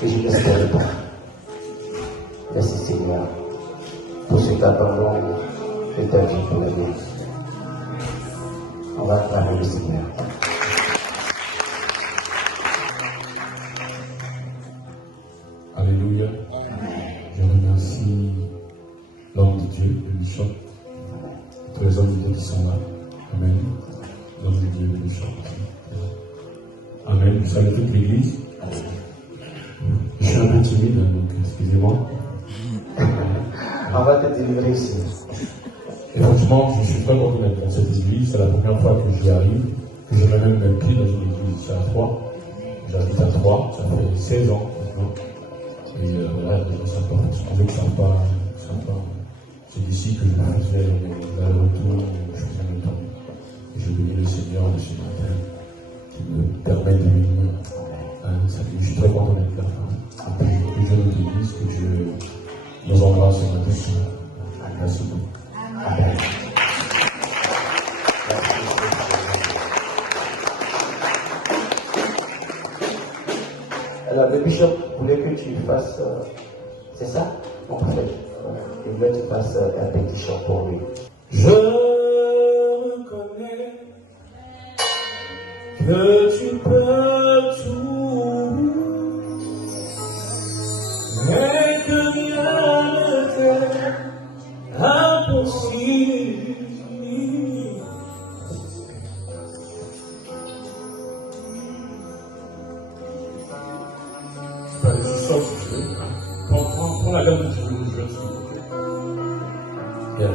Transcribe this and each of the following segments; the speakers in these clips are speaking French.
que je n'espère pas. Merci Seigneur pour cet abandon de ta vie pour la vie. On va acclamer le Seigneur. Alléluia. Je remercie l'homme de Dieu, le bishop, tous les hommes de Dieu qui sont là. Amen. L'homme de Dieu, le bishop. Amen. Je salue toute l'église. Je suis un peu timide, donc excusez-moi. On va te délivrer ici. Et franchement, je suis très content d'être dans cette église. C'est la première fois que j'y arrive, que je mets même mes pieds dans une église ici à Troyes. J'habite à Troyes, ça fait 16 ans maintenant. Et voilà, je trouvais que sympa. C'est d'ici que je faisais le retour, je faisais le temps. Et je bénis le Seigneur de ce matin qui me permet de venir. Je suis très content d'être là. Et puis, que Dieu nous bénisse, que Dieu nous embrasse ce matin. Merci beaucoup. Amen. Alors, le bishop voulait que tu fasses, c'est ça, mon prophète? Il voulait que tu fasses un petit chant pour lui. Je reconnais que tu peux tout, mais que rien ne t'est impossible. Prends la gamme que tu veux, je suis. Bien.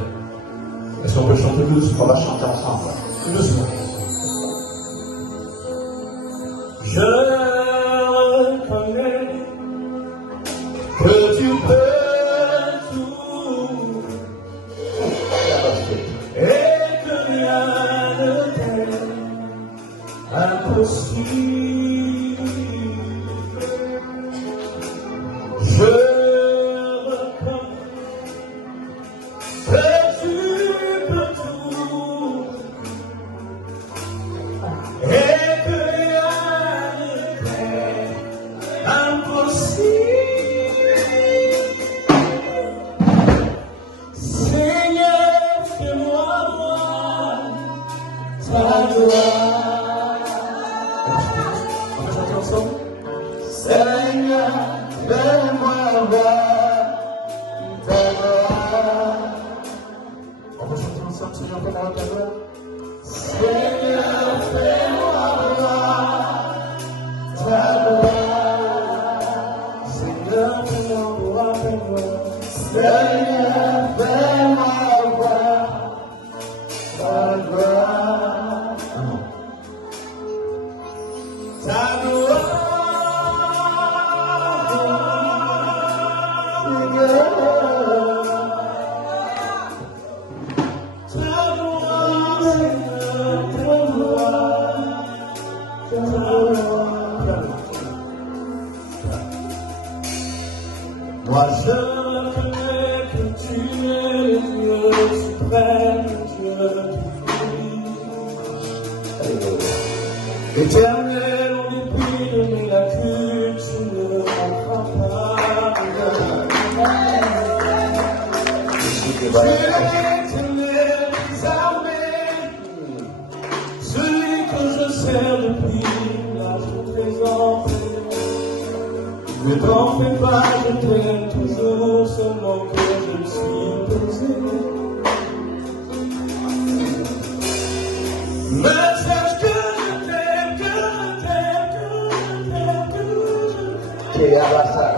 Est-ce qu'on peut chanter doucement? On va chanter ensemble. Doucement. Je reconnais que tu peux tout et que rien ne t'est impossible. Je reconnais que tu peux tout et que rien ne t'est impossible. Seigneur, fais-moi voir ta gloire. On va chanter ensemble. Seigneur, fais-moi voir ta gloire. On va chanter ensemble, Seigneur, fais-moi voir ta gloire. Seigneur, fais-moi voir ta gloire. Seigneur, fais-moi voir ta gloire. Seigneur, fais-moi voir ta gloire. Ta gloire. Moi je reconnais que tu es le Dieu suprême, Dieu du Éternel, en dépit de mes lacunes, tu ne manqueras pas. Tu es l'éternel des armées, celui que je sers depuis l'âge de 13 ans. Ne t'en fais pas, je t'aime toujours, seulement que je me suis posé. Mais sache que je t'aime, que je t'aime, que je t'aime, que je t'aime. Qui est à la salle.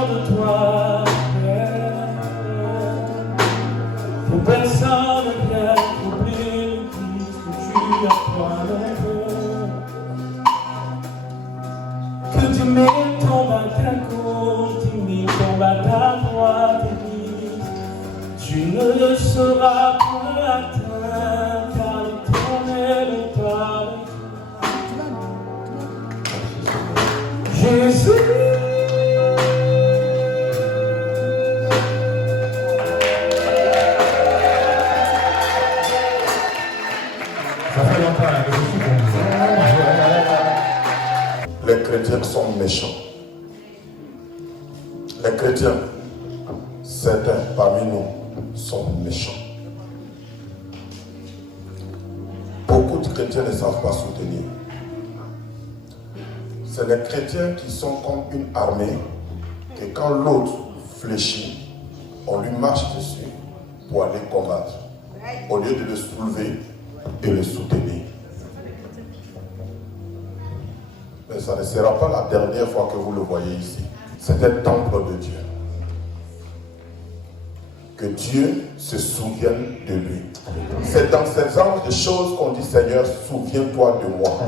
dehors de toi, que personne ne vienne troubler ce que tu as toi-même. Que Dieu met tombe à ta gauche, Dieu tombe à ta droite, tu ne seras point atteint, car l'Éternel est toi. Jésus. Les chrétiens sont méchants. Les chrétiens, certains parmi nous, sont méchants. Beaucoup de chrétiens ne savent pas soutenir. C'est les chrétiens qui sont comme une armée que quand l'autre fléchit, on lui marche dessus pour aller combattre, au lieu de le soulever et le soutenir. Mais ça ne sera pas la dernière fois que vous le voyez ici. C'est un temple de Dieu. Que Dieu se souvienne de lui. C'est dans ces genres de choses qu'on dit, Seigneur, souviens-toi de moi.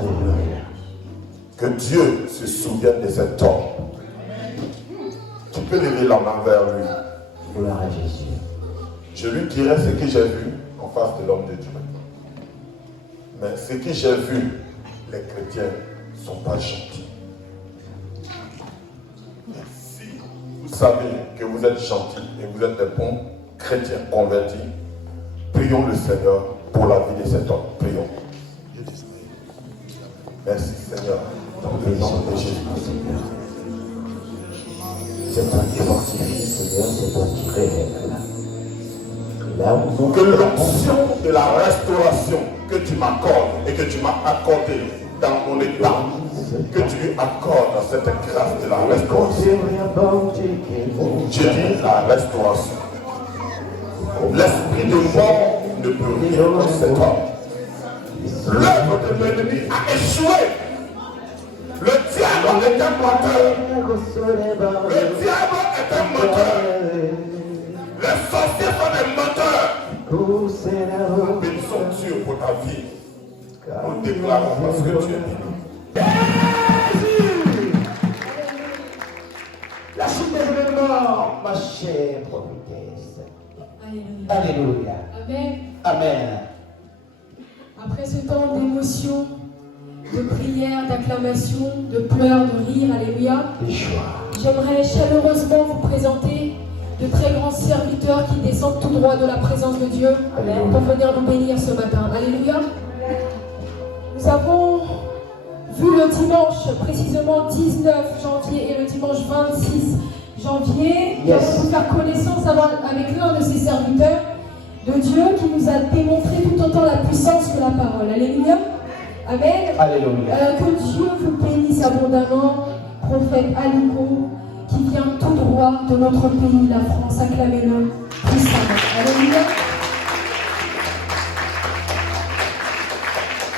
Que Dieu se souvienne de cet homme. Tu peux lever la main vers lui. Gloire à Jésus. Je lui dirai ce que j'ai vu en face de l'homme de Dieu. Mais ce que j'ai vu, les chrétiens ne sont pas gentils. Et si vous savez que vous êtes gentils et vous êtes des bons chrétiens convertis, prions le Seigneur pour la vie de cet homme. Prions. Merci Seigneur. Dans le nom de Jésus. C'est toi qui fortifie, Seigneur, c'est toi qui révèle. Là où Que l'onction de la restauration que tu m'accordes et que tu m'as accordé dans mon état, que tu lui accordes cette grâce de la restauration. Je dis la restauration. L'esprit de mort ne peut rien dans cet homme. L'œuvre de l'ennemi a échoué. Le diable est un moteur. Le diable est un moteur. Les sorciers sont des moteurs. Nous bénissons Dieu pour ta vie. Nous déclarons parce que tu es béni. la suite des événements, ma chère prophétesse. Alléluia. Amen. Amen. Après ce temps d'émotion, de prière, d'acclamation, de pleurs, de rire, alléluia, j'aimerais chaleureusement vous présenter de très grands serviteurs qui descendent tout droit de la présence de Dieu pour venir nous bénir ce matin. Alléluia. Nous avons vu le dimanche, précisément 19 janvier et le dimanche 26 janvier, nous allons faire connaissance avec l'un de ces serviteurs de Dieu qui nous a démontré tout autant la puissance que la parole. Alléluia. Amen. Alléluia. Que Dieu vous bénisse abondamment, prophète Aliko, qui vient tout droit de notre pays, la France. Acclamez-le puissamment. Alléluia.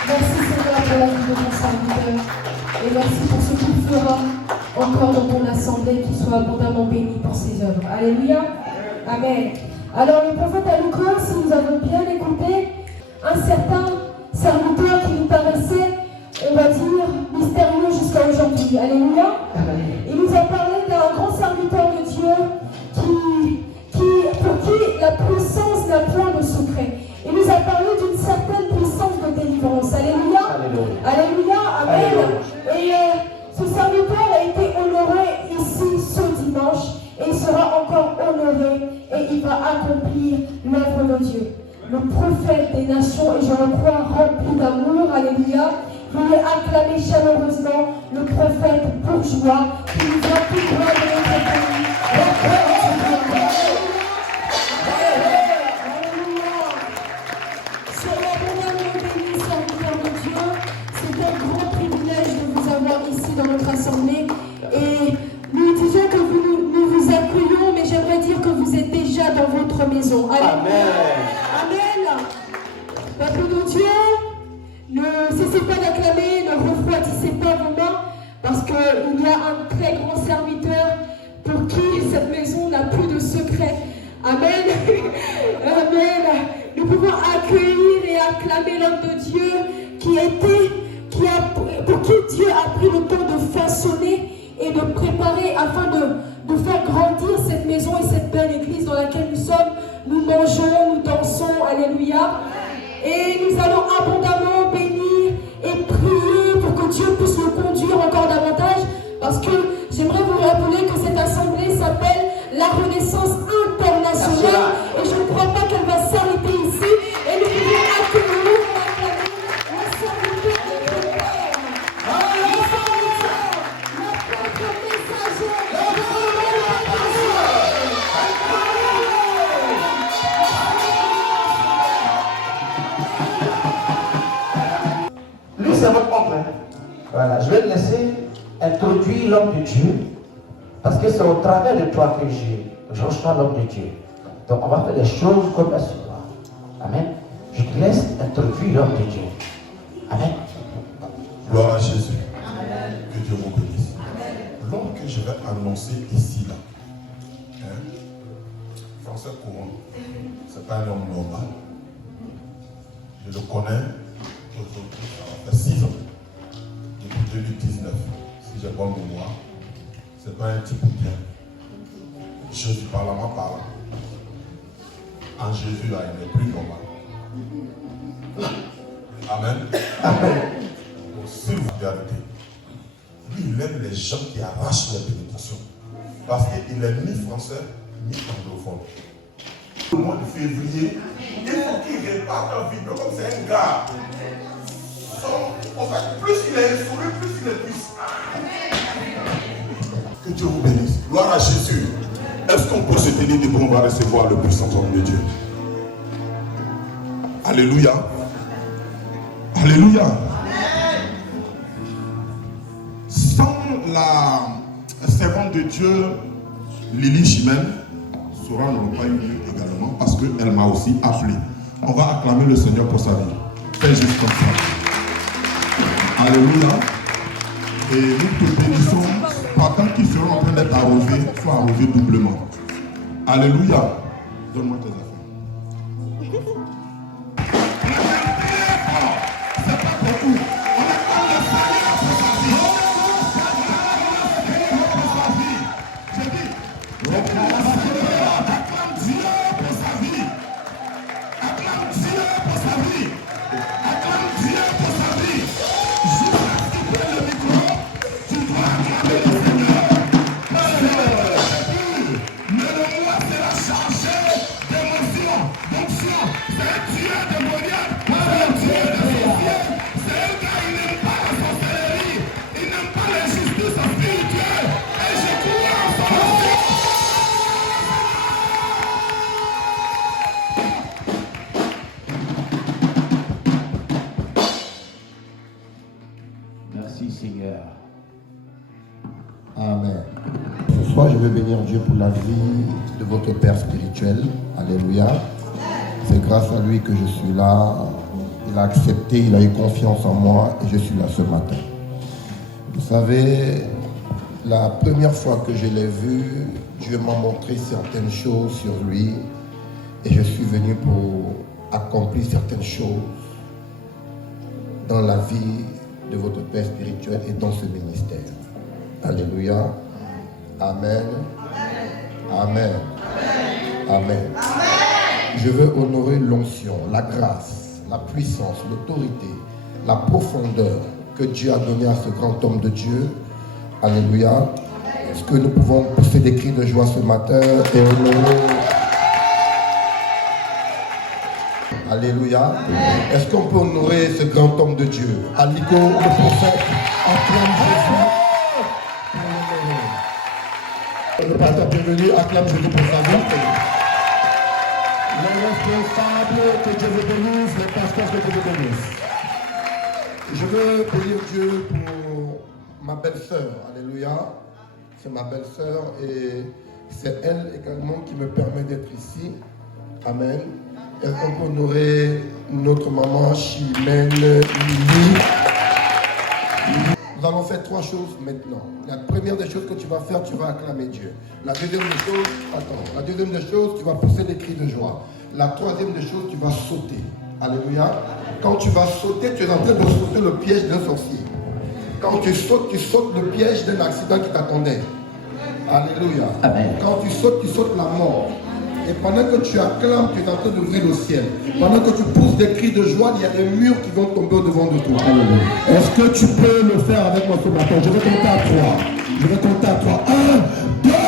Merci Seigneur pour la vie de ton serviteur. Et merci pour ce qu'il fera encore dans ton assemblée, qu'il soit abondamment béni pour ses œuvres. Alléluia. Amen. Alors le prophète Aliko, si nous avons bien écouté, un certain serviteur qui nous paraissait, on va dire, mystérieux jusqu'à aujourd'hui. Alléluia. Il nous a parlé d'un grand serviteur de Dieu pour qui la puissance n'a point de secret. Il nous a parlé d'une certaine puissance de délivrance. Alléluia. Alléluia. Amen. Et ce serviteur a été honoré ici ce dimanche et il sera encore honoré et il va accomplir l'œuvre de Dieu. Le prophète des nations, et je le crois rempli d'amour, alléluia. Veuillez acclamer chaleureusement le prophète bourgeois qui nous a tout droit de notre pays. Soyez abondamment bénis, serviteurs de Dieu. C'est un grand privilège de vous avoir ici dans notre assemblée. Et nous disons que nous vous accueillons, mais j'aimerais dire que vous êtes déjà dans votre maison. Amen. Amen. Peuple de Dieu, ne cessez pas d'acclamer, ne refroidissez pas vos mains, parce qu'il y a un très grand serviteur pour qui cette maison n'a plus de secret. Amen. Amen. Nous pouvons accueillir et acclamer l'homme de Dieu pour qui Dieu a pris le temps de façonner et de préparer afin de faire grandir cette maison et cette belle église dans laquelle nous sommes. Nous mangeons, nous dansons, alléluia. Et nous allons abondamment bénir et prier pour que Dieu puisse le conduire encore davantage. Parce que j'aimerais vous rappeler que cette assemblée s'appelle la Renaissance internationale. Et je ne crois pas qu'elle va s'arrêter ici. Et nous pouvons accueillir la serviteur de notre Père. Le serviteur, notre messager, Lui, c'est votre oncle. Voilà, je vais le laisser introduire l'homme de Dieu. Parce que c'est au travers de toi que je reçois l'homme de Dieu. Donc on va faire les choses comme elles se doivent. Amen. Je te laisse introduire l'homme de Dieu. Amen. Gloire à Jésus. Amen. Que Dieu vous bénisse. L'homme que je vais annoncer ici, là, français courant, ce n'est pas un homme normal. Je le connais aujourd'hui, ça va faire 6 ans, depuis 2019, si j'ai bonne mémoire. Ce n'est pas un type bien. Jésus parlant parlant. En Jésus, là, il n'est plus normal. Amen. Amen. Si vous regardez, lui, il aime les gens qui arrachent les bénédictions. Parce qu'il n'est ni français, ni anglophone. Au mois de février, il faut qu'il réparte un vide, comme c'est un gars. En fait, plus il est instruit, plus il est puissant. Que Dieu vous bénisse. Gloire à Jésus. Est-ce qu'on peut se tenir debout, on va recevoir le puissant homme de Dieu? Alléluia. Alléluia. Sans la servante de Dieu, Lily Chimène, Sora n'aurait pas eu lieu également parce qu'elle m'a aussi appelé. On va acclamer le Seigneur pour sa vie. Fais juste comme ça. Alléluia. Et nous te bénissons. Pendant qu'ils seront en train d'être arrosés, soient arrosés doublement. Alléluia. Donne-moi tes affaires. C'est pas pour vous. On acclame le Seigneur pour sa vie. J'ai dit, acclame Dieu pour sa vie. Acclame Dieu pour sa vie. Acclame Dieu pour sa vie. Juste à ce qu'il prenne le micro, tu dois acclamer le Seigneur. Mais le moi, c'est la chargée d'émotion, d'onction. C'est un tueur démoniaque. C'est un tueur de sorciers. C'est un gars, il n'aime pas la sorcellerie. Il n'aime pas l'injustice spirituelle. Et je crois en son nom. Merci Seigneur. Amen. Ce soir, je veux bénir Dieu pour la vie de votre Père spirituel. Alléluia. C'est grâce à lui que je suis là. Il a accepté, il a eu confiance en moi et je suis là ce matin. Vous savez, la première fois que je l'ai vu, Dieu m'a montré certaines choses sur lui et je suis venu pour accomplir certaines choses dans la vie de votre Père spirituel et dans ce ministère. Alléluia. Amen. Amen. Amen. Je veux honorer l'onction, la grâce, la puissance, l'autorité, la profondeur que Dieu a donnée à ce grand homme de Dieu. Alléluia. Est-ce que nous pouvons pousser des cris de joie ce matin et honorer? Alléluia. Est-ce qu'on peut honorer ce grand homme de Dieu? Aliko, le prophète, acclame Jésus. Le pasteur bienvenu, acclame Jésus pour sa vie. Les responsables, que Dieu vous bénisse, les pasteurs, que Dieu vous bénisse. Je veux bénir Dieu pour ma belle-sœur. Alléluia. C'est ma belle-sœur et c'est elle également qui me permet d'être ici. Amen. Est-ce qu'on peut honorer notre maman Chimène Lily? Nous allons faire 3 choses maintenant. La première des choses que tu vas faire, tu vas acclamer Dieu. La deuxième des choses, tu vas pousser des cris de joie. La troisième des choses, tu vas sauter. Alléluia. Quand tu vas sauter, tu es en train de sauter le piège d'un sorcier. Quand tu sautes le piège d'un accident qui t'attendait. Alléluia. Amen. Quand tu sautes la mort. Et pendant que tu acclames, tu es en train d'ouvrir le ciel. Pendant que tu pousses des cris de joie, il y a des murs qui vont tomber au-devant de toi. Est-ce que tu peux le faire avec moi ce matin? Je vais compter à 3. Je vais compter à 3. 1, 2, 3.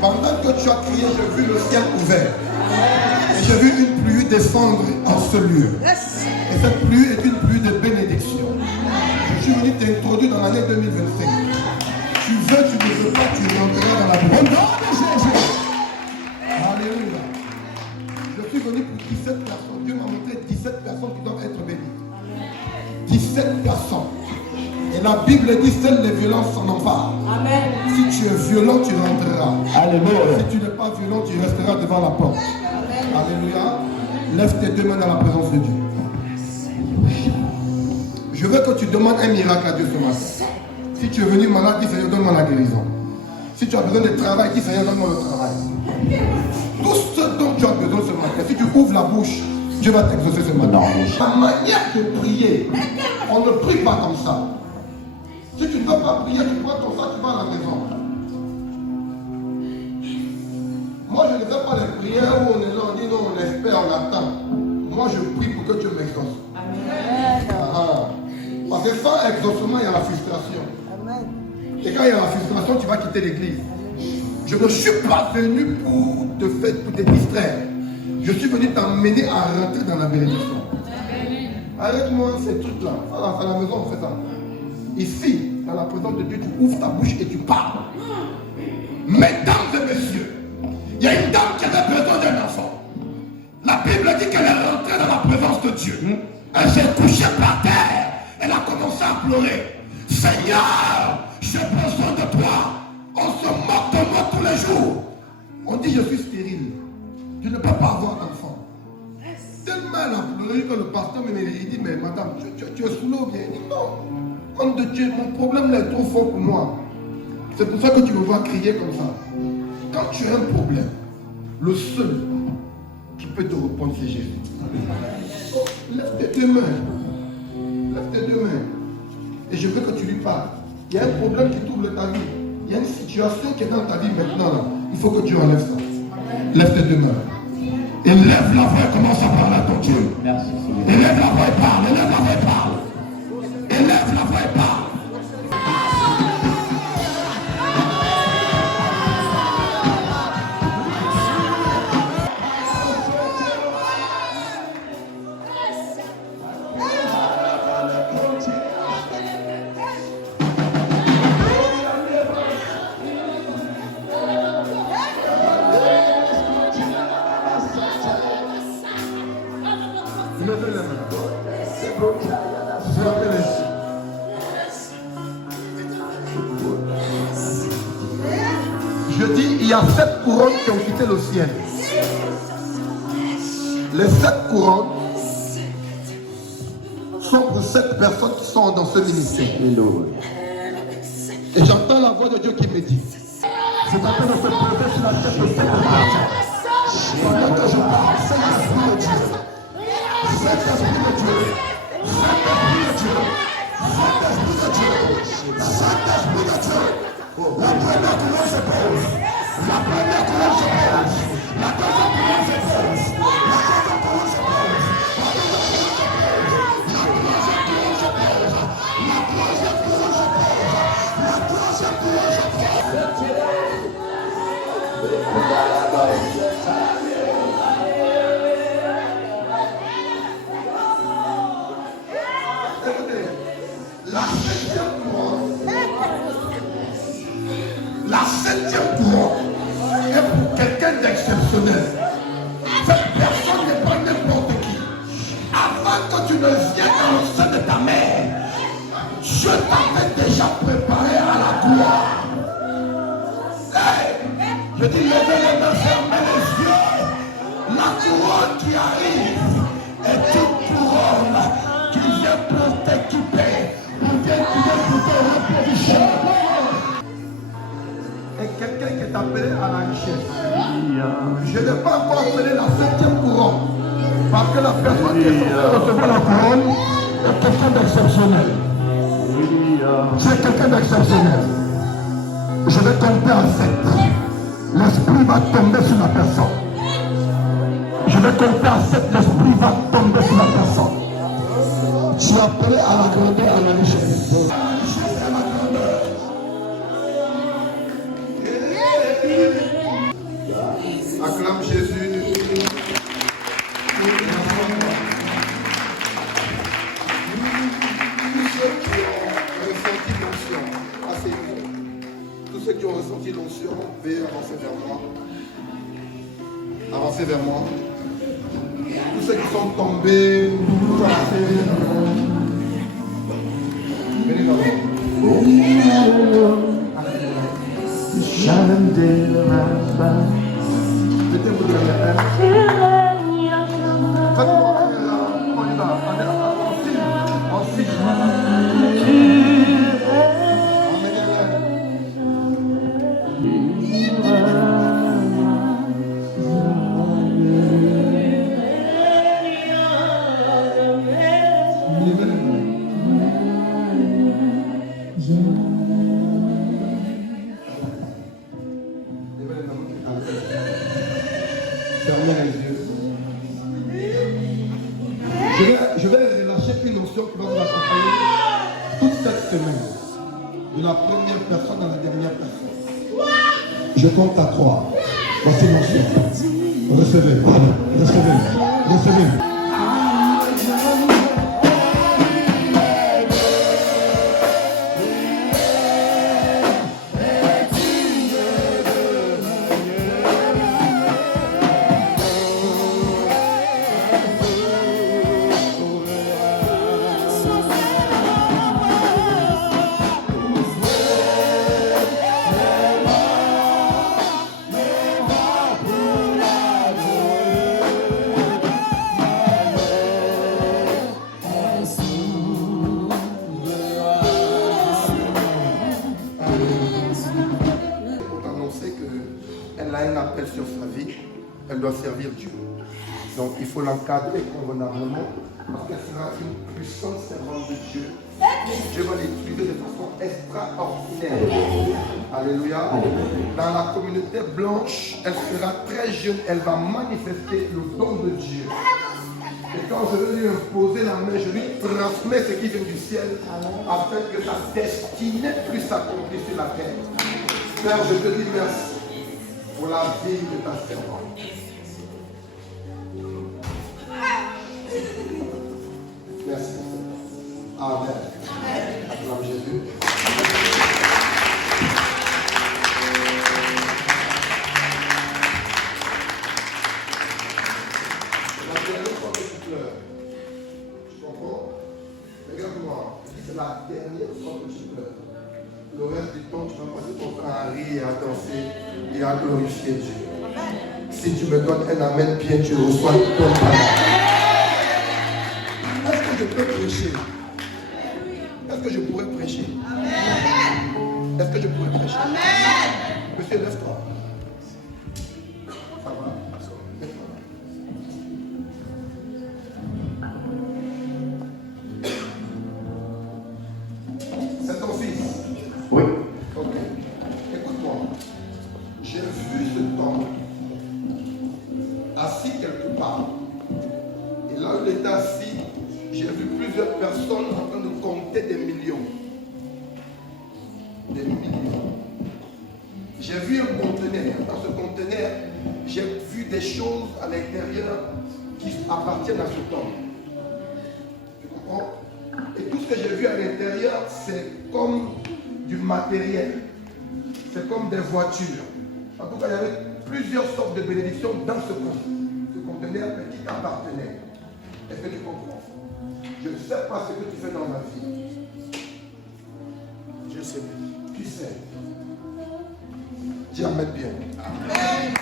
Pendant que tu as crié, j'ai vu le ciel ouvert. Et j'ai vu une pluie descendre en ce lieu. Et cette pluie est une pluie de bénédiction. Je suis venu t'introduire dans l'année 2025. Tu veux, tu ne veux pas, tu rentreras dans la bénédiction. Alléluia. Je suis venu pour 17 personnes. Dieu m'a montré 17 personnes qui doivent être bénies. 17 personnes. Et la Bible dit que seules les violences s'en emparent. Amen. Si tu es violent, tu rentreras. Alléluia. Si tu n'es pas violent, tu resteras devant la porte. Amen. Alléluia. Lève tes deux mains dans la présence de Dieu. Je veux que tu demandes un miracle à Dieu ce matin. Si tu es venu malade, dis Seigneur, donne-moi la guérison. Si tu as besoin de travail, dis Seigneur, donne-moi le travail. Tout ce dont tu as besoin ce matin, si tu ouvres la bouche, Dieu va t'exaucer ce matin. La manière de prier, on ne prie pas comme ça. Si tu ne veux pas prier, tu prends ton sac, tu vas à la maison. Moi, je ne fais pas les prières où on est là, on dit non, on espère, on attend. Moi, je prie pour que Dieu m'exauce. Parce que sans exaucement, il y a la frustration. Amen. Et quand il y a la frustration, tu vas quitter l'église. Je ne suis pas venu pour te distraire. Je suis venu t'emmener à rentrer dans la bénédiction. Arrête-moi ces trucs-là. À la maison, on fait ça. Ici, dans la présence de Dieu, tu ouvres ta bouche et tu parles. Mesdames et messieurs, il y a une dame qui avait besoin d'un enfant. La Bible dit qu'elle est rentrée dans la présence de Dieu. Elle s'est couchée par terre. Elle a commencé à pleurer. Seigneur, j'ai besoin de toi. On se moque de moi tous les jours. On dit je suis stérile. Je ne peux pas avoir d'enfant. Tellement elle a pleuré que le pasteur me dit, mais madame, tu es sous l'eau bien. Il dit non. Homme de Dieu, mon problème est trop fort pour moi. C'est pour ça que tu me vois crier comme ça. Quand tu as un problème, le seul qui peut te répondre, c'est Jésus. Oh, lève tes deux mains. Lève tes deux mains. Et je veux que tu lui parles. Il y a un problème qui trouble ta vie. Il y a une situation qui est dans ta vie maintenant. Là. Il faut que tu enlèves ça. Lève tes deux mains. Élève la voix et commence à parler à ton Dieu. Merci. Élève la voix et parle. Élève la voix et parle. Élève la voix et parle. Je dis, il y a 7 couronnes qui ont quitté le ciel. Les 7 couronnes sont pour 7 personnes qui sont dans ce ministère. Et j'entends la voix de Dieu qui me dit, c'est en train de se poser sur la tête de 7 personnes. Pendant que je parle, c'est l'esprit de Dieu. C'est l'esprit de Dieu. C'est l'esprit de Dieu. La première couronne se pose. La première couronne se pose. La deuxième couronne se pose. La troisième couronne se pose. La troisième couronne se pose. La troisième couronne se pose. La troisième couronne se pose. La septième couronne est pour quelqu'un d'exceptionnel. Cette personne n'est pas n'importe qui. Avant que tu ne viennes dans le sein de ta mère, je t'avais déjà préparé à la gloire. Hey, je dis, levez les mains, fermez les yeux. La couronne qui arrive est une couronne qui vient pour t'équiper, ou bien qui vient pour te repositionner. Et quelqu'un qui est appelé à la richesse. Je n'ai pas encore appelé la septième couronne. Parce que la personne qui est censée recevoir la couronne est quelqu'un d'exceptionnel. C'est quelqu'un d'exceptionnel. Je vais tomber à 7. L'esprit va tomber sur la personne. Je vais compter à 7. L'esprit va tomber sur la personne. Tu es appelé à la grandeur, à la richesse. Acclame Jésus. Tous ceux qui ont ressenti l'onction, veuillez avancer vers moi. Avancez vers moi. Tous ceux qui sont tombés, avancez vers moi. Venez vers moi. Mettez vous de la main. Faites-moi on y va. En signe. Fermez les yeux. Je vais relâcher une notion qui va vous accompagner toute cette semaine. De la première personne à la dernière personne. Je compte à 3. Voici notion. Recevez. Recevez. Recevez. Sur sa vie, elle doit servir Dieu. Donc il faut l'encadrer convenablement parce qu'elle sera une puissante servante de Dieu. Dieu va l'utiliser de façon extraordinaire. Alléluia. Dans la communauté blanche, elle sera très jeune, elle va manifester le don de Dieu. Et quand je vais lui imposer la main, je lui transmets ce qui vient du ciel afin que sa destinée puisse s'accomplir sur la terre. Père, je te dis merci pour la vie de ta servante. Merci. Amen. Acclame Jésus. La dernière fois que tu pleures, tu comprends? Regarde-moi, c'est la dernière fois que tu pleures. Le reste du temps, tu vas passer ton temps à rire et à danser et à glorifier Dieu. Si tu me donnes un amen bien, tu reçois ton amen. Est-ce que je peux prêcher? Est-ce que je pourrais prêcher? Est-ce que je pourrais prêcher? Monsieur, lève-toi. Ça va? Lève-toi. C'est ton fils? Oui. Ok. J'ai vu ce temple assis quelque part. Et là où il était assis, j'ai vu plusieurs personnes en train de compter des millions. Des millions. J'ai vu un conteneur. Dans ce conteneur, j'ai vu des choses à l'intérieur qui appartiennent à ce temple. Tu comprends? Et tout ce que j'ai vu à l'intérieur, c'est comme du matériel. C'est comme des voitures. En tout cas, il y avait plusieurs sortes de bénédictions dans ce conteneur qui t'appartenait. Est-ce que tu comprends? Je ne sais pas ce que tu fais dans ma vie. Je sais. Tu sais. Dis Amen bien. Amen.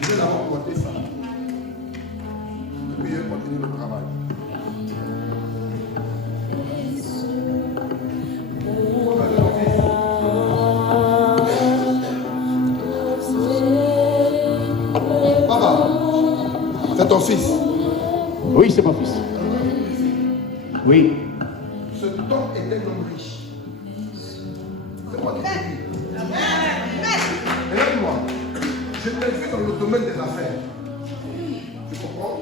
Je vais d'abord porter ça. Et puis je vais continuer le travail. Papa, c'est ton fils. Oui, c'est mon fils. Oui. Ce temps est un homme riche. C'est moi qui te dis. Regarde-moi. Je t'ai vu dans le domaine des affaires. Tu comprends?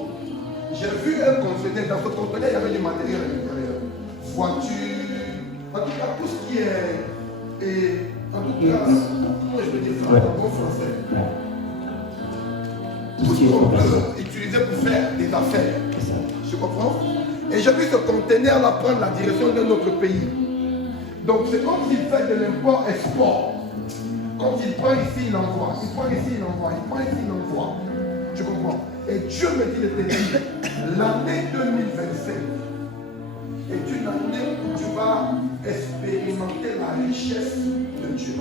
J'ai vu un conteneur. Dans ce conteneur, il y avait du matériel à l'intérieur. Voiture. En tout cas, tout ce qui est. Et en tout cas, comment je peux dire ça en bon français? Tout ce qu'on peut utiliser pour faire des affaires. Tu comprends? Et j'ai vu ce conteneur-là prendre la direction d'un autre pays. Donc c'est comme s'il fait de l'import-export. Quand il prend ici, il envoie. Il prend ici, il envoie. Il prend ici, il envoie. Tu comprends? Et Dieu me dit de te dire, l'année 2025 est une année où tu vas expérimenter la richesse de Dieu.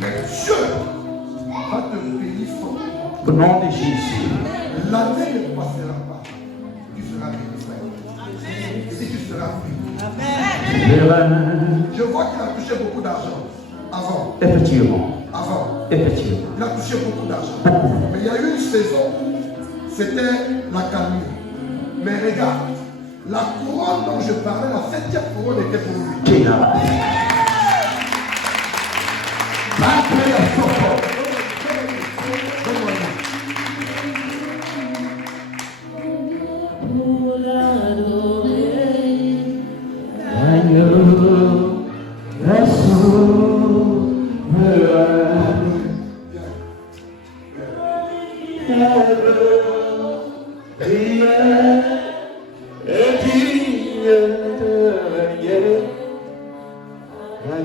Mais Dieu va te bénir fort. Au nom de Jésus. L'année ne passera pas. Tu seras béni, frère. Et si tu seras béni. Je vois qu'il a touché beaucoup d'argent. Avant. Effectivement. Avant. Effectivement. Il a touché beaucoup d'argent. Mais il y a eu une saison. C'était la calmie. Mais regarde. La couronne dont je parlais, la 7e couronne était pour lui. Qui est là?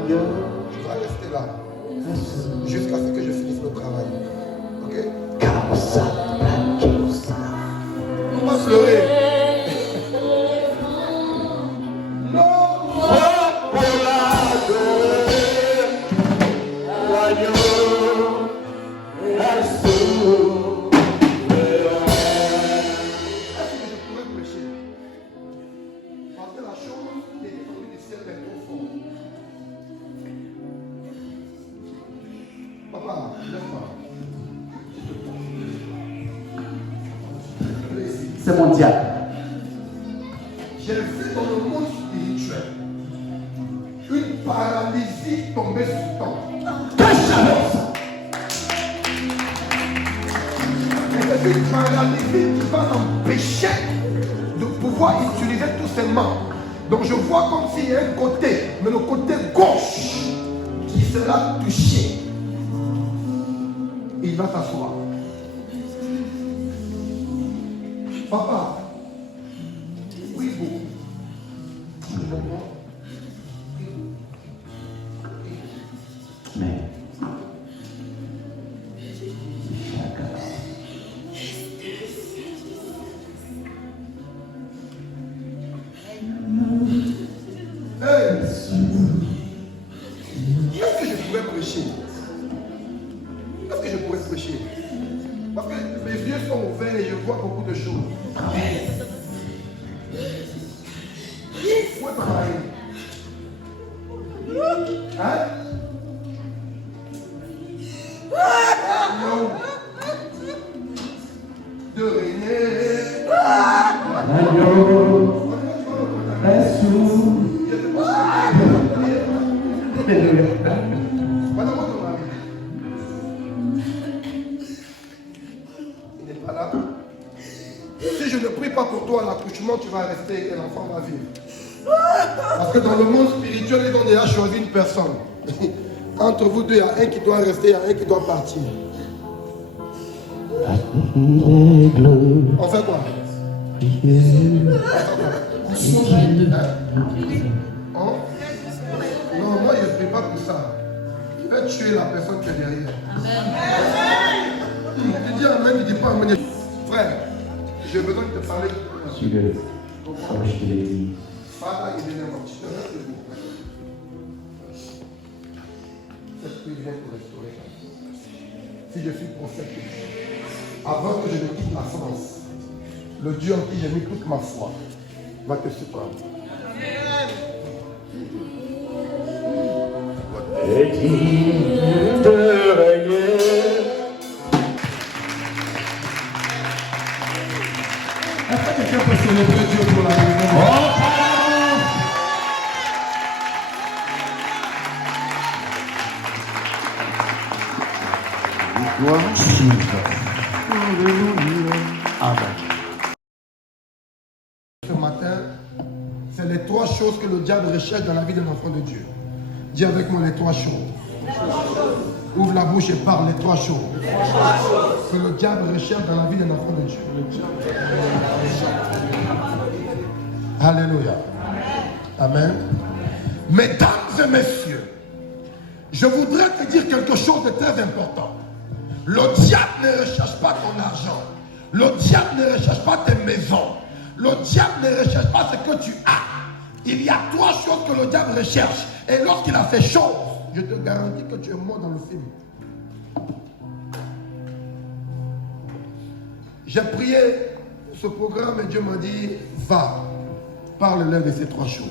Tu vas rester là jusqu'à ce que je finisse le travail. Ok? On va pleurer. Non! C'est mondial. J'ai vu dans le monde spirituel une paralysie tomber sur toi. Et c'est une paralysie qui va l'empêcher de pouvoir utiliser tous ses mains. Donc je vois comme s'il y a un côté, mais le côté gauche qui sera touché. Il va s'asseoir. Papa, oui, vous. Mais Est-ce que je pourrais prêcher? Est-ce que je pourrais prêcher? Parce que mes yeux sont ouverts et je vois beaucoup de choses. Hein? De régner. Il n'est pas là. Si je ne prie pas pour toi à l'accouchement, tu vas rester et l'enfant va vivre. Parce que dans le monde spirituel, ils ont déjà choisi une personne. Entre vous deux, il y a un qui doit rester, il y a un qui doit partir. On fait quoi? Non, moi je ne prie pas pour ça. Je vais tuer la personne qui est derrière. Il dit amen, il ne dit pas amen. Frère, j'ai besoin de te parler. Father, il est mort. Cette prière vient pour restaurer. Si je suis prophète, avant que je ne quitte la France, le Dieu en qui j'ai mis toute ma foi va te surprendre. Et digne de régner. Est-ce que quelqu'un peut célébrer Dieu pour la maison? Ce matin, c'est les trois choses que le diable recherche dans la vie d'un enfant de Dieu. Dis avec moi les trois choses. Ouvre la bouche et parle les trois choses que le diable recherche dans la vie d'un enfant de Dieu. Alléluia. Amen. Mesdames et messieurs, je voudrais te dire quelque chose de très important. Le diable ne recherche pas ton argent. Le diable ne recherche pas tes maisons. Le diable ne recherche pas ce que tu as. Il y a trois choses que le diable recherche. Et lorsqu'il a ces choses, je te garantis que tu es mort dans le film. J'ai prié ce programme et Dieu m'a dit, va, parle-leur de ces trois choses.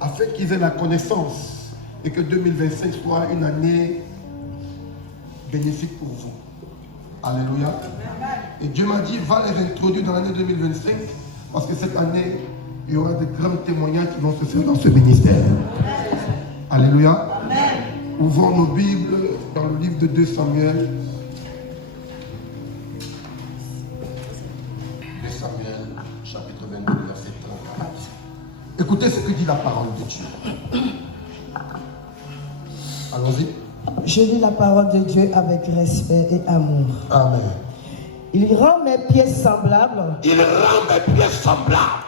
Afin qu'ils aient la connaissance et que 2025 soit une année bénéfique pour vous. Alléluia. Et Dieu m'a dit, va les introduire dans l'année 2025 parce que cette année, il y aura de grands témoignages qui vont se faire dans ce ministère. Alléluia. Ouvrons nos Bibles dans le livre de 2 Samuel. 2 Samuel, chapitre 22, verset 34. Écoutez ce que dit la parole de Dieu. Allons-y. Je lis la parole de Dieu avec respect et amour. Amen. Il rend mes pieds semblables. Il rend mes pieds semblables.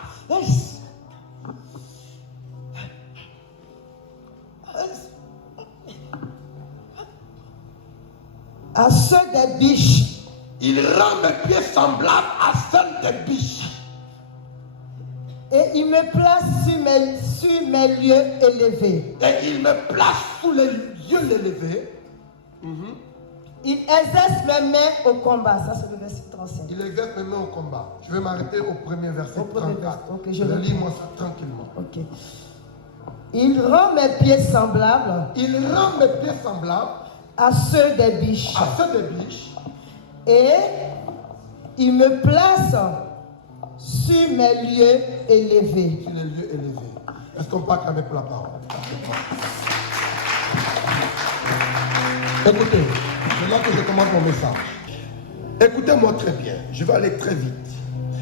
À ceux des biches. Il rend mes pieds semblables à ceux des biches. Et il me place sur mes lieux élevés. Et il me place Sous les yeux élevés. Il exerce mes mains au combat. Ça, c'est le verset 35. Il exerce mes mains au combat. Je vais m'arrêter au premier verset Au premier 34. verset. Ok, je lis moi ça tranquillement. Ok. Il rend mes pieds semblables. Il rend mes pieds semblables à ceux des biches. à ceux des biches. Et il me place sur mes lieux élevés. Sur les lieux élevés. Est-ce qu'on peut acclamer pour la parole? Écoutez, c'est là que je commence mon message. Écoutez-moi très bien, je vais aller très vite.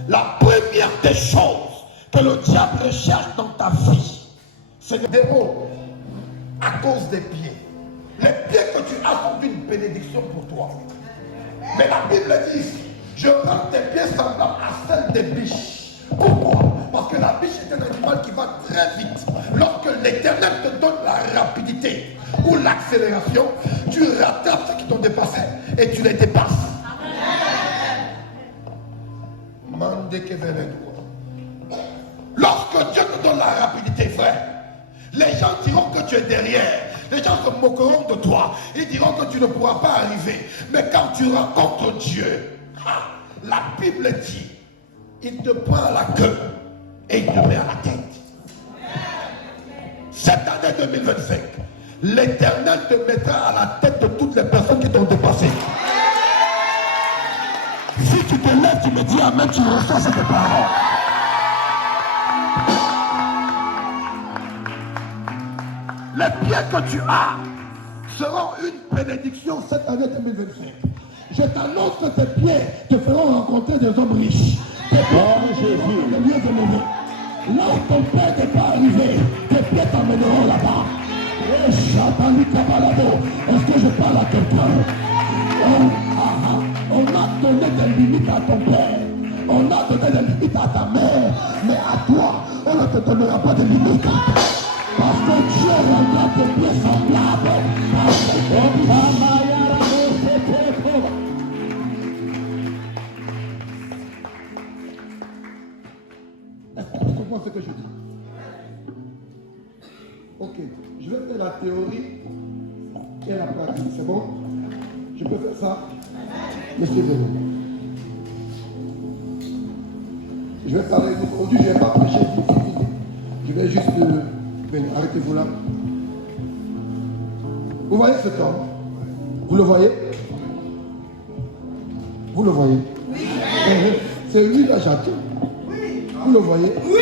la première des choses que le diable recherche dans ta vie. C'est le démon à cause des pieds. Les pieds que tu as sont une bénédiction pour toi. Mais la Bible dit ici, je rends tes pieds semblables à celles des biches. Pourquoi? Parce que la biche est un animal qui va très vite. Lorsque l'Éternel te donne la rapidité ou l'accélération, tu rattrapes ceux qui t'ont dépassé et tu les dépasses. Lorsque Dieu te donne la rapidité, frère, les gens diront que tu es derrière. Les gens se moqueront de toi. Ils diront que tu ne pourras pas arriver. Mais quand tu rencontres Dieu, la Bible dit, il te prend à la queue et il te met à la tête. Cette année 2025, l'Éternel te mettra à la tête de toutes les personnes qui t'ont dépassé. Si tu te lèves, tu me dis amen, tu reçois cette parole. Les biens que tu as seront une bénédiction cette année 2025. Je t'annonce que tes pieds te feront rencontrer des hommes riches. Tes pieds t'emmèneront dans des lieux élevés. Là où ton père n'est pas arrivé, tes pieds t'emmèneront là-bas. Est-ce que je parle à quelqu'un? On a donné des limites à ton père. On a donné des limites à ta mère. Mais à toi, on ne te donnera pas de limites. Parce que Dieu rendra tes pieds semblables. Est-ce que tu comprends ce que je dis? Ok, je vais faire la théorie et la pratique, c'est bon? Je peux faire ça? Monsieur Vélo. Je vais parler aujourd'hui, je ne vais pas prêcher vite. Je vais juste venir, arrêtez-vous là. Vous voyez cet homme? Vous le voyez? Vous le voyez? Oui. C'est lui là, j'attends. Oui. Vous le voyez? Oui.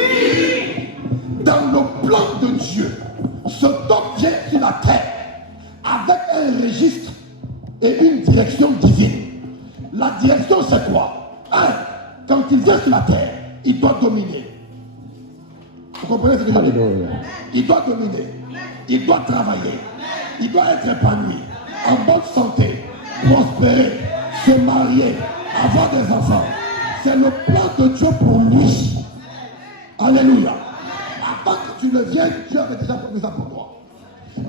Dans le plan de Dieu, cet homme vient sur la terre avec un registre et une direction divine. La direction, c'est quoi? Quand il vient sur la terre, il doit dominer. Vous comprenez ce que je veux dire? Il doit dominer. Il doit travailler. Il doit être épanoui, en bonne santé, prospérer, se marier, avoir des enfants. C'est le plan de Dieu pour lui. Alléluia. Avant que tu ne viennes, Dieu avait déjà promis ça pour toi.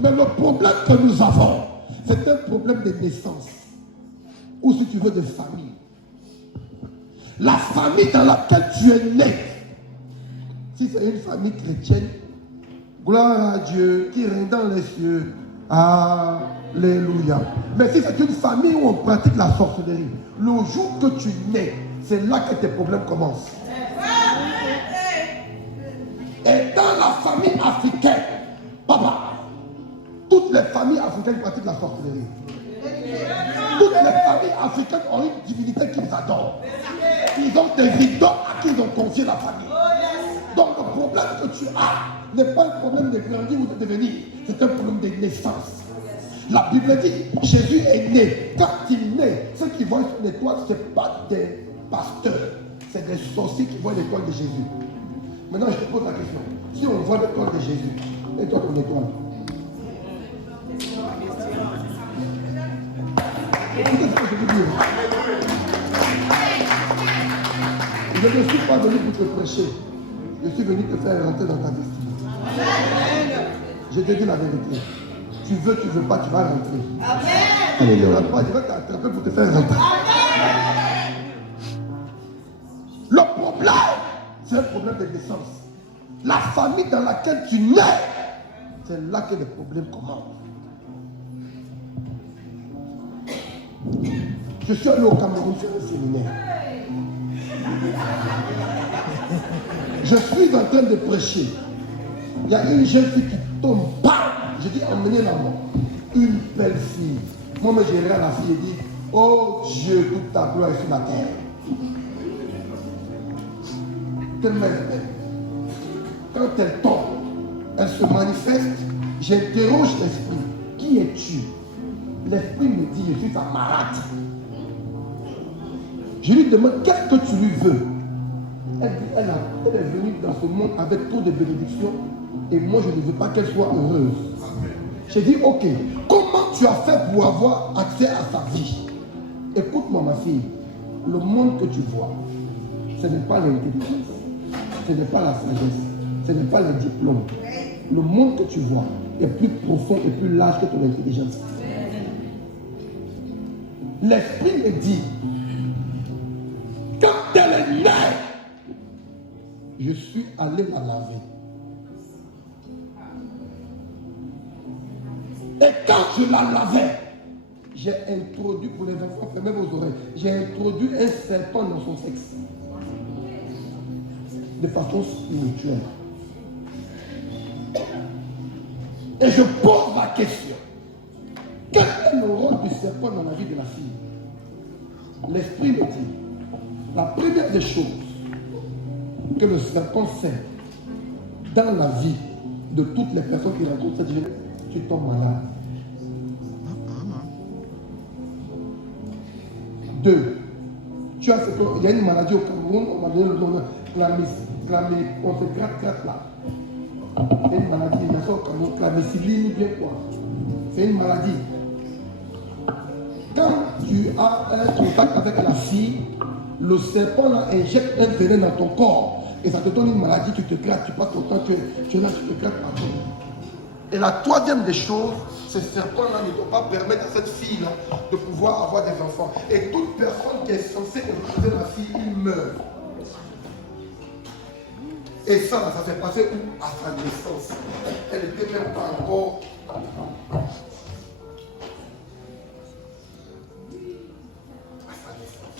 Mais le problème que nous avons, c'est un problème de naissance. Ou si tu veux, de famille. La famille dans laquelle tu es né. Si c'est une famille chrétienne, gloire à Dieu qui règne dans les cieux. Alléluia. Mais si c'est une famille où on pratique la sorcellerie, le jour que tu nais, c'est là que tes problèmes commencent. Et dans la famille africaine, papa, toutes les familles africaines pratiquent la sorcellerie. Toutes les familles africaines ont une divinité qu'ils adorent. Ils ont des idoles à qui ils ont confié la famille. Donc le problème que tu as n'est pas un problème de grandir ou de devenir, c'est un problème de naissance. La Bible dit, Jésus est né. Quand il naît, ceux qui voient son étoile, ce n'est pas des pasteurs, c'est des sorciers qui voient l'étoile de Jésus. Maintenant, je te pose la question. Si on voit l'étoile de Jésus, et toi ton étoile, écoutez ce que je veux dire. Je ne suis pas venu pour te prêcher. Je suis venu te faire rentrer dans ta destinée. Je te dis la vérité. Tu veux pas, tu vas rentrer. Amen. Je vais t'attraper pour te faire rentrer. Le problème, c'est un problème de naissance. La famille dans laquelle tu nais, c'est là que les problèmes commencent. Je suis allé au Cameroun faire un séminaire. Je suis en train de prêcher. Il y a une jeune fille qui tombe. Bam! Je dis, emmenez-la moi. Une belle fille. Moi, j'ai regardé la fille et dit, oh Dieu, toute ta gloire est sur la terre. Tellement elle est belle. Quand elle tombe, elle se manifeste. J'interroge l'esprit. Qui es-tu? L'esprit me dit, je suis ta malade. Je lui demande, qu'est-ce que tu lui veux? Elle dit, elle est venue dans ce monde avec trop de bénédictions et moi je ne veux pas qu'elle soit heureuse. J'ai dit, ok, comment tu as fait pour avoir accès à sa vie? Écoute-moi ma fille, le monde que tu vois, ce n'est pas l'intelligence, ce n'est pas la sagesse, ce n'est pas le diplôme. Le monde que tu vois est plus profond et plus large que ton intelligence. L'esprit me dit, quand elle est née, je suis allé la laver. Et quand je la lavais, j'ai introduit, pour les enfants, fermez vos oreilles, j'ai introduit un serpent dans son sexe. De façon spirituelle. Et je pose la question. Quel est le rôle du serpent dans la vie de la fille? L'esprit me dit, la première des choses que le serpent fait dans la vie de toutes les personnes qui rencontrent cette vie, tu tombes malade. 2. Tu as il y a une maladie au Cameroun, on m'a donné le nom, on se gratte là. C'est une maladie, il y a ça au Cameroun, clamicilline, bien quoi. C'est une maladie. Quand tu as un contact avec la fille, le serpent là injecte un venin dans ton corps et ça te donne une maladie, tu te grattes, tu passes ton temps, tu es là, tu te grattes partout. Et la troisième des choses, ce serpent-là ne doit pas permettre à cette fille-là de pouvoir avoir des enfants. Et toute personne qui est censée épouser la fille, il meurt. Et ça s'est passé où? À sa naissance. Elle n'était même pas encore. À sa naissance.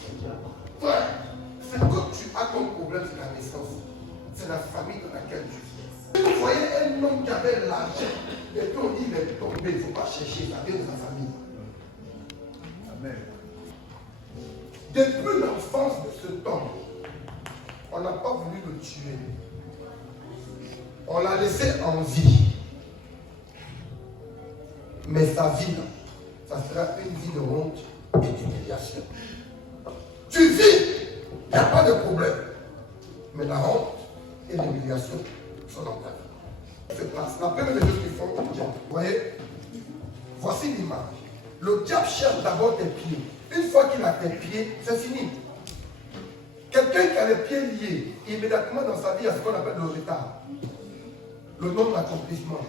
Ouais. C'est que tu as ton problème, c'est la naissance. C'est la famille dans laquelle tu vis. Vous voyez un homme qui avait l'argent, et puis on dit il est tombé, il ne faut pas chercher, ça vient de sa famille. Amen. Depuis l'enfance de cet homme, on n'a pas voulu le tuer. On l'a laissé en vie. Mais sa vie, ça sera une vie de honte et d'humiliation. Tu vis, il n'y a pas de problème. Mais la honte et l'humiliation sont dans ta vie. C'est la première des choses qu'ils font au diable. Vous voyez? Voici l'image. Le diable cherche d'abord tes pieds. Une fois qu'il a tes pieds, c'est fini. Quelqu'un qui a les pieds liés, immédiatement dans sa vie, il y a ce qu'on appelle le retard. Le nom de l'accomplissement.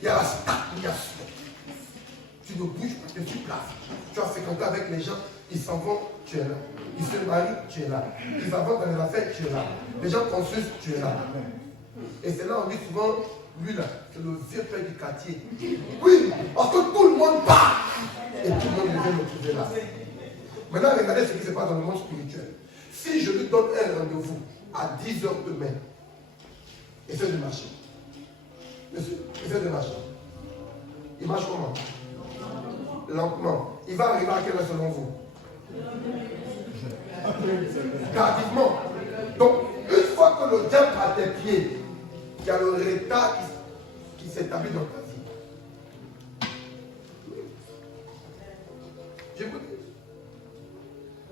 Il y a la stagnation. Tu ne bouges pas, tu es sur place. Tu as fréquenté avec les gens, ils s'en vont, tu es là. Ils se marient, tu es là. Ils avancent dans les affaires, tu es là. Les gens construisent, tu es là. Et c'est là on dit souvent, lui là, c'est le vieux père du quartier. Oui, parce que tout le monde part. Et tout le monde vient me trouver là. Maintenant, regardez ce qui se passe dans le monde spirituel. Si je lui donne un rendez-vous à 10h demain, essaie de marcher. Monsieur, essaie de marcher. Il marche comment? Lentement. Il va arriver à quelle heure selon vous? Tardivement. Donc, une fois que le diable a tes pieds, il y a le retard qui s'établit dans ta vie. J'écoute.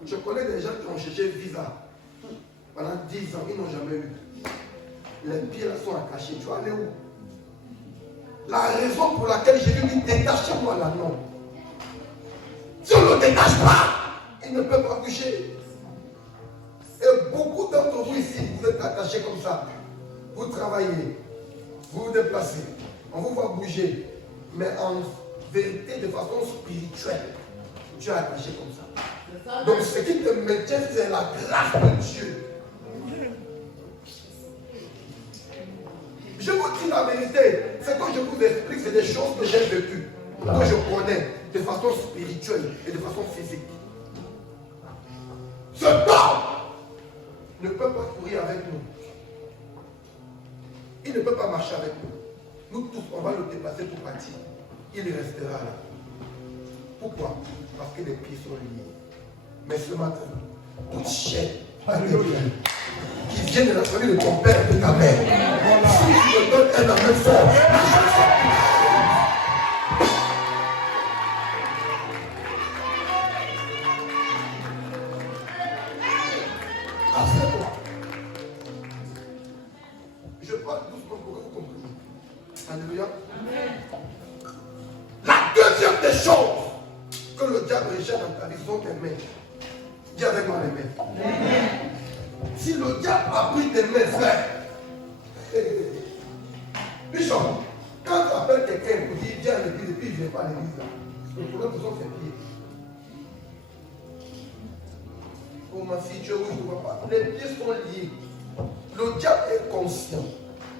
Je connais des gens qui ont cherché visa pendant 10 ans, ils n'ont jamais eu. Les pieds là sont attachés. Tu vas aller où? La raison pour laquelle j'ai dit détachez-moi là, non. Si on ne le détache pas, il ne peut pas bouger. Et beaucoup d'entre vous ici, vous êtes attachés comme ça. Vous travaillez, vous vous déplacez, on vous voit bouger. Mais en vérité, de façon spirituelle, tu es attaché comme ça. Donc ce qui te maintient, c'est la grâce de Dieu. Je vous dis la vérité. C'est quand je vous explique, c'est des choses que j'ai vécues, que je connais de façon spirituelle et de façon physique. Ce temps ne peut pas courir avec nous. Il ne peut pas marcher avec nous. Nous tous, on va le déplacer pour partir. Il restera là. Pourquoi? Parce que les pieds sont liés. Mais ce matin, toute chair, alléluia, qui vient de la famille de ton père et de ta mère, si tu me donnes un amen fort, après-toi. Je parle doucement pour que vous compreniez. Alléluia. La deuxième des choses que le diable recherche dans ta vie sont tes mains. Dis avec moi les mains. Si le diable a pris tes mains, frère, Bishop, quand tu appelles quelqu'un pour dire viens à l'église et puis il ne vient pas à l'église là, le problème ce sont ses pieds. Oh ma fille, tu es où je ne vois pas. Les pieds sont liés. Le diable est conscient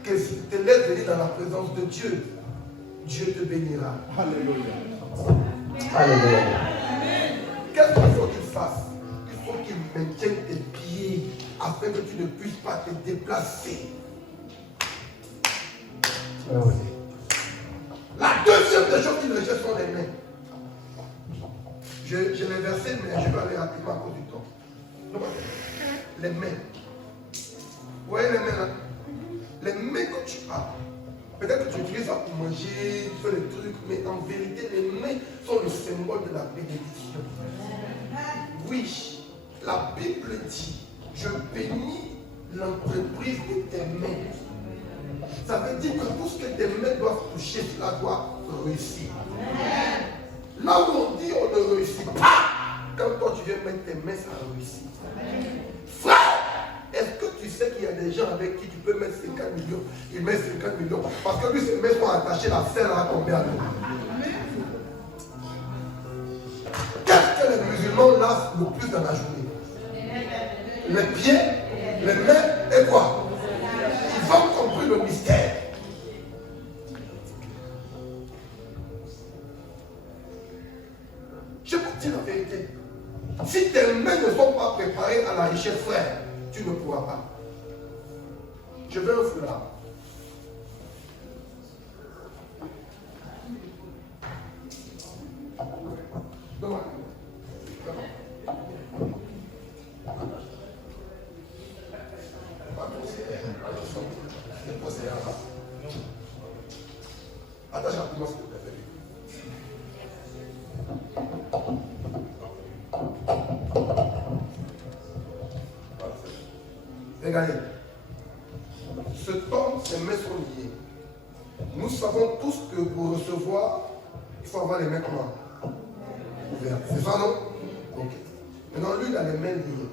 que si tu te laisses venir dans la présence de Dieu, Dieu te bénira. Alléluia. Alléluia. Qu'est-ce qu'il faut qu'il fasse? Il faut qu'il maintienne tes pieds afin que tu ne puisses pas te déplacer. La deuxième des choses qu'il rejette sont les mains. Je les versé, mais je vais aller rapidement à cause du temps. Donc, les mains. Vous voyez les mains là? Les mains quand tu parles. Peut-être que tu utilises ça pour manger, tu fais des trucs, mais en vérité, les mains sont le symbole de la bénédiction. Oui, la Bible dit, je bénis l'entreprise de tes mains. Ça veut dire que tout ce que tes mains doivent toucher, cela doit réussir. Là où on dit on ne réussit pas, quand toi tu viens mettre tes mains, ça réussit. Frère, est-ce que tu sais qu'il y a des gens avec qui tu peux mettre 50 millions, ils mettent 50 millions, parce que lui ses mains sont attachées, la selle va tomber à l'eau. Qu'est-ce que les musulmans lavent le plus dans la journée? Les pieds, les mains et quoi? Ils ont compris le mystère. Je vous dis la vérité. Si tes mains ne sont pas préparées à la richesse, frère, tu ne pourras pas. Je veux un foulard. Donne-moi. Attache rapidement ce que tu as fait. Regardez. Ce temps, ces mains sont liées. Nous savons tous que pour recevoir, il faut avoir les mains comment? Ouvertes. C'est ça, non? Ok. Maintenant, lui, il a les mains liées.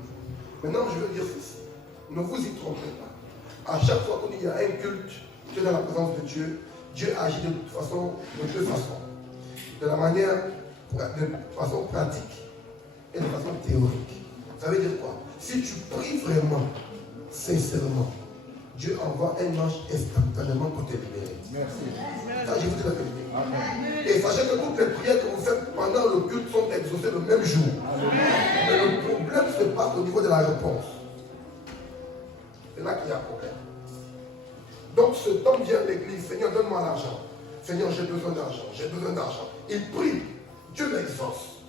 Maintenant, je veux dire ceci. Ne vous y trompez pas. À chaque fois qu'il y a un culte, tu es dans la présence de Dieu, Dieu agit de toute façon, de deux façons. De la manière, de façon pratique et de façon théorique. Ça veut dire quoi? Si tu pries vraiment, sincèrement, Dieu envoie un ange instantanément pour te libérer. Merci. Ça, je vous dis la vérité. Amen. Et sachez que toutes les prières que vous faites pendant le culte sont exaucées le même jour. Amen. Mais le problème se passe au niveau de la réponse. C'est là qu'il y a un problème. Donc ce temps vient à l'église, Seigneur, donne-moi l'argent. Seigneur, j'ai besoin d'argent, j'ai besoin d'argent. Il prie, Dieu l'exauce.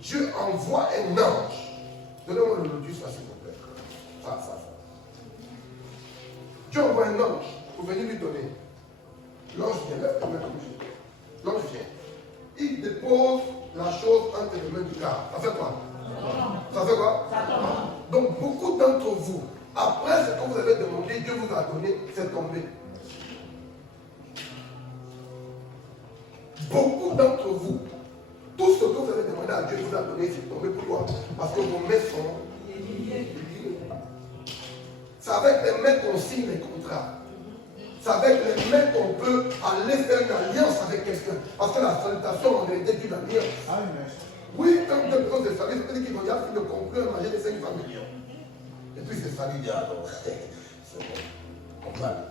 Dieu envoie un ange. Donnez-moi le lotus, s'il vous plaît. Ça. Dieu envoie un ange pour venir lui donner. L'ange vient, l'ange vient. Il dépose la chose entre les mains du gars. Ça fait quoi? Ça fait quoi? Donc beaucoup d'entre vous, après ce que vous avez demandé, Dieu vous a donné, c'est tombé. Beaucoup d'entre vous, tout ce que vous avez demandé à Dieu vous a donné, c'est tombé. Pourquoi? Parce que vos mains sont liées. C'est avec les mains qu'on signe les contrats. C'est avec les mains qu'on peut aller faire une alliance avec quelqu'un. Parce que la salutation, en vérité, est une alliance. Oui, quand deux personnes se saluent, ça veut dire qu'ils vont dire de conclure un mariage de 5 millions. Et puis c'est salut, il dit alors, c'est bon, on va aller.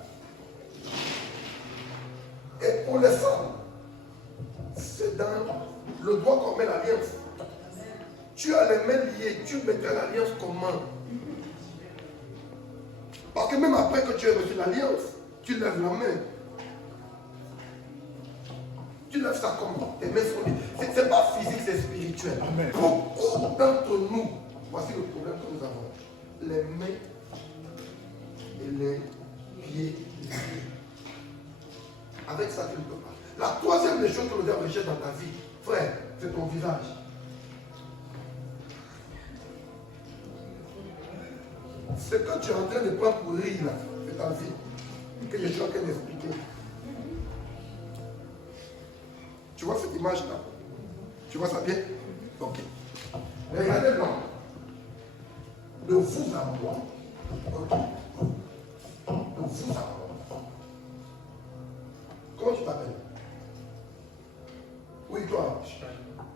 Et pour les femmes, c'est dans le doigt qu'on met l'alliance. Tu as les mains liées, tu mettras l'alliance comment? Parce que même après que tu aies reçu l'alliance, tu lèves la main. Tu lèves ça comment? Tes mains sont liées. Ce n'est pas physique, c'est spirituel. Amen. Beaucoup d'entre nous, voici le problème que nous avons. Les mains et les pieds liés. Avec ça, tu ne peux pas. La troisième des choses que le diable rejette dans ta vie, frère, c'est ton visage. Ce que tu es en train de prendre pour rire là, c'est ta vie. Que je suis en train d'expliquer. Tu vois cette image là? Tu vois ça bien? Ok. Regardez là. De vous à moi. Ok. De vous à moi. Comment tu t'appelles? Oui, toi.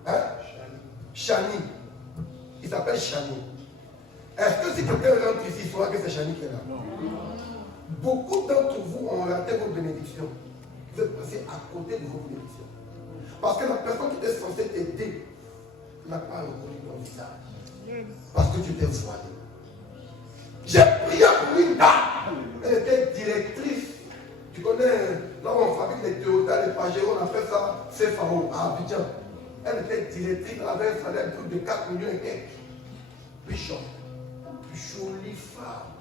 Hein? Chani. Il s'appelle Chani. Est-ce que si quelqu'un rentre ici, il saura que c'est Chani qui est là? Non. Beaucoup d'entre vous ont raté vos bénédictions. Vous êtes passés à côté de vos bénédictions. Parce que la personne qui était censée t'aider n'a pas reconnu ton visage. Parce que tu t'es voilé. J'ai prié pour une dame. Elle était directrice. Tu connais là où on FAO à Abidjan. Elle était directrice, elle avait un salaire de 4 millions et quelques. Bishop, jolie femme.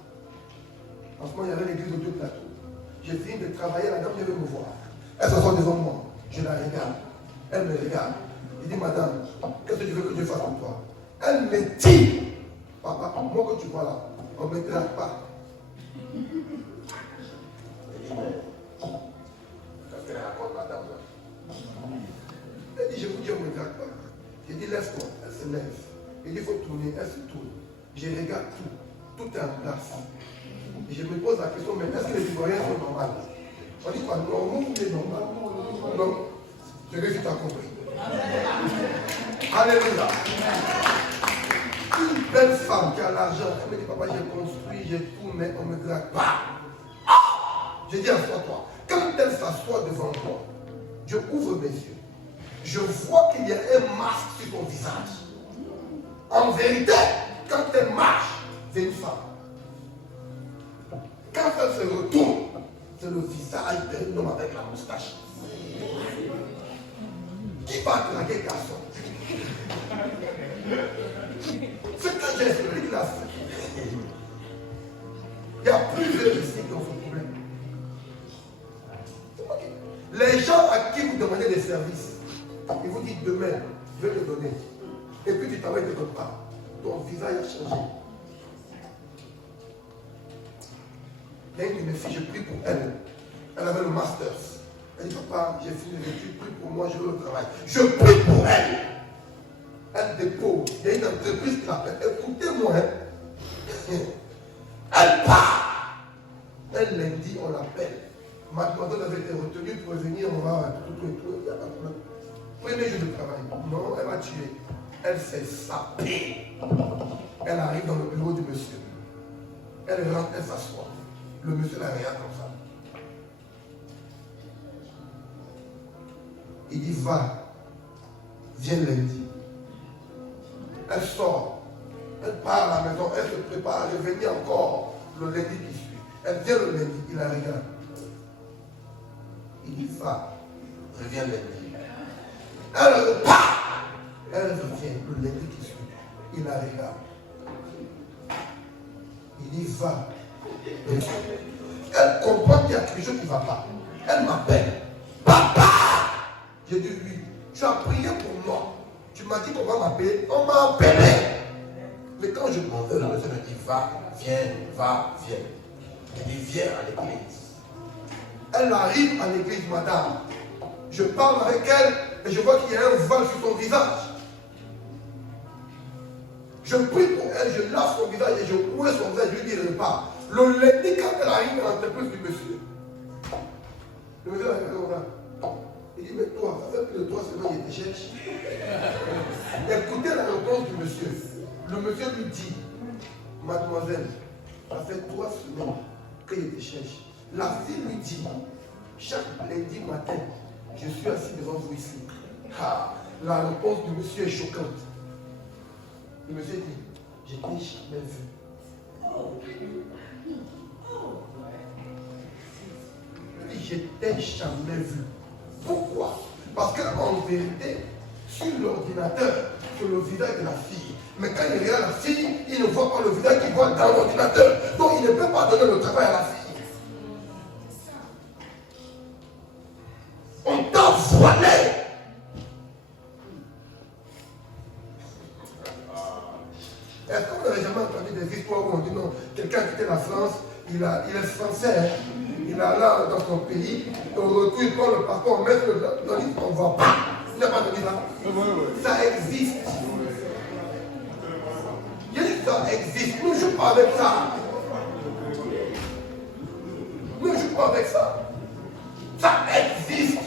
En ce moment, il y avait l'église de 2 plateaux. J'ai fini de travailler, la dame vient me voir. Elle s'assoit devant moi. Je la regarde. Elle me regarde. Il dit, madame, qu'est-ce que tu veux que je fasse pour toi? Elle me dit, papa, moi que tu vois là, on ne me drague pas. Qu'est-ce qu'elle raconte, madame? Elle dit, je vous dis, on ne me drague pas. J'ai dit, lève-toi. Elle se lève. Il dit, il faut tourner. Elle se tourne. Je regarde tout. Tout est en place. Et je me pose la question, mais est-ce que les Ivoiriens sont normaux? On dit pas normal ou les normal? Non. Je vais vite à compris. Alléluia. Une belle femme qui a l'argent, elle me dit, papa, j'ai construit, j'ai tout, mais on ne me drague pas. Je dis, assois-toi. Quand elle s'assoit devant moi, je ouvre mes yeux. Je vois qu'il y a un masque sur ton visage. En vérité, quand elle marche, c'est une femme. Quand elle se retourne, c'est le visage d'un homme avec la moustache. Qui va draguer garçon? Ce que j'explique là, il y a plusieurs ici qui ont ce problème. Okay. Les gens à qui vous demandez des services, ils vous disent demain, je vais te donner. Et puis tu travailles de ton part. Ton visage a changé. Il y a une de mes filles, je prie pour elle. Elle avait le master. Elle dit, papa, j'ai fini les études, prie pour moi, je veux le travail. Je prie pour elle. Elle dépose. Il y a une entreprise qui l'appelle. Écoutez-moi. Hein. Elle part. Elle lundi, on l'appelle. Mademoiselle avait été retenue pour venir, on va tout. Il n'y a pas de problème. Premier jour de travail. Non, elle va tuer. Elle s'est sapée. Elle arrive dans le bureau du monsieur. Elle rentre, elle s'assoit. Le monsieur la regarde comme ça. Il dit, va. Viens lundi. Elle sort. Elle part à la maison. Elle se prépare à revenir encore le lundi qui suit. Elle vient le lundi. Il la regarde. Il dit, va. Reviens lundi. Elle repart. Elle revient le lundi qui suit. Il la regarde. Il dit, va. Elle comprend qu'il y a quelque chose qui ne va pas. Elle m'appelle. Papa! J'ai dit, oui. Tu as prié pour moi. Tu m'as dit qu'on va m'appeler. On m'a appelé. Mais quand je m'en vais, le monsieur me dit, va, viens. Il dit, viens à l'église. Elle arrive à l'église, madame. Je parle avec elle et je vois qu'il y a un voile sur son visage. Je prie pour elle, je lave son visage et je ouvre son visage, je lui dis, repars. Le lundi, quand elle arrive dans l'entreprise du monsieur, le monsieur a dit, il dit, mais toi, ça fait plus de 3 semaines qu'il te cherche. Écoutez la réponse du monsieur. Le monsieur lui dit, mademoiselle, ça fait 3 semaines qu'il te cherche. La fille lui dit, chaque lundi matin, je suis assis devant vous ici. Ah, la réponse du monsieur est choquante. Le monsieur dit, je t'ai jamais vu. Il dit, je t'ai jamais vu. Pourquoi? Parce qu'en vérité, sur l'ordinateur, c'est le visage de la fille. Mais quand il regarde la fille, il ne voit pas le visage qu'il voit dans l'ordinateur. Donc il ne peut pas donner le travail à la fille. On t'a voilé. Est-ce que vous n'avez jamais entendu des histoires où on dit non, quelqu'un qui était la France, il est français, hein? Il est là dans son pays, et au retour il prend le passeport, on met le livre, on ne voit pas. Il n'y a pas de livre là. Ça existe. Il y a dit que ça existe. Nous ne jouons pas avec ça. Nous ne jouons pas avec ça. Ça existe.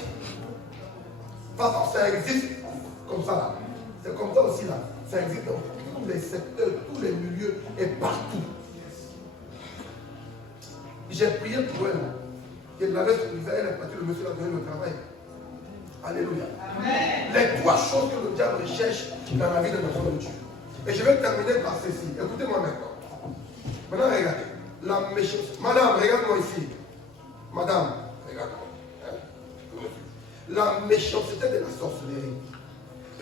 Parce que ça existe comme ça là. C'est comme ça aussi là. Ça existe dans tous les secteurs, tous les milieux et partout. J'ai prié pour elle. Elle l'avait sur le visage, elle est partie, le monsieur a donné le travail. Alléluia. Amen. Les 3 choses que le diable recherche dans la vie de notre Dieu. Et je vais terminer par ceci. Écoutez-moi maintenant. Maintenant, regardez. La méchance. Madame, regarde-moi ici. Madame, regarde-moi. la méchanceté de la sorcellerie.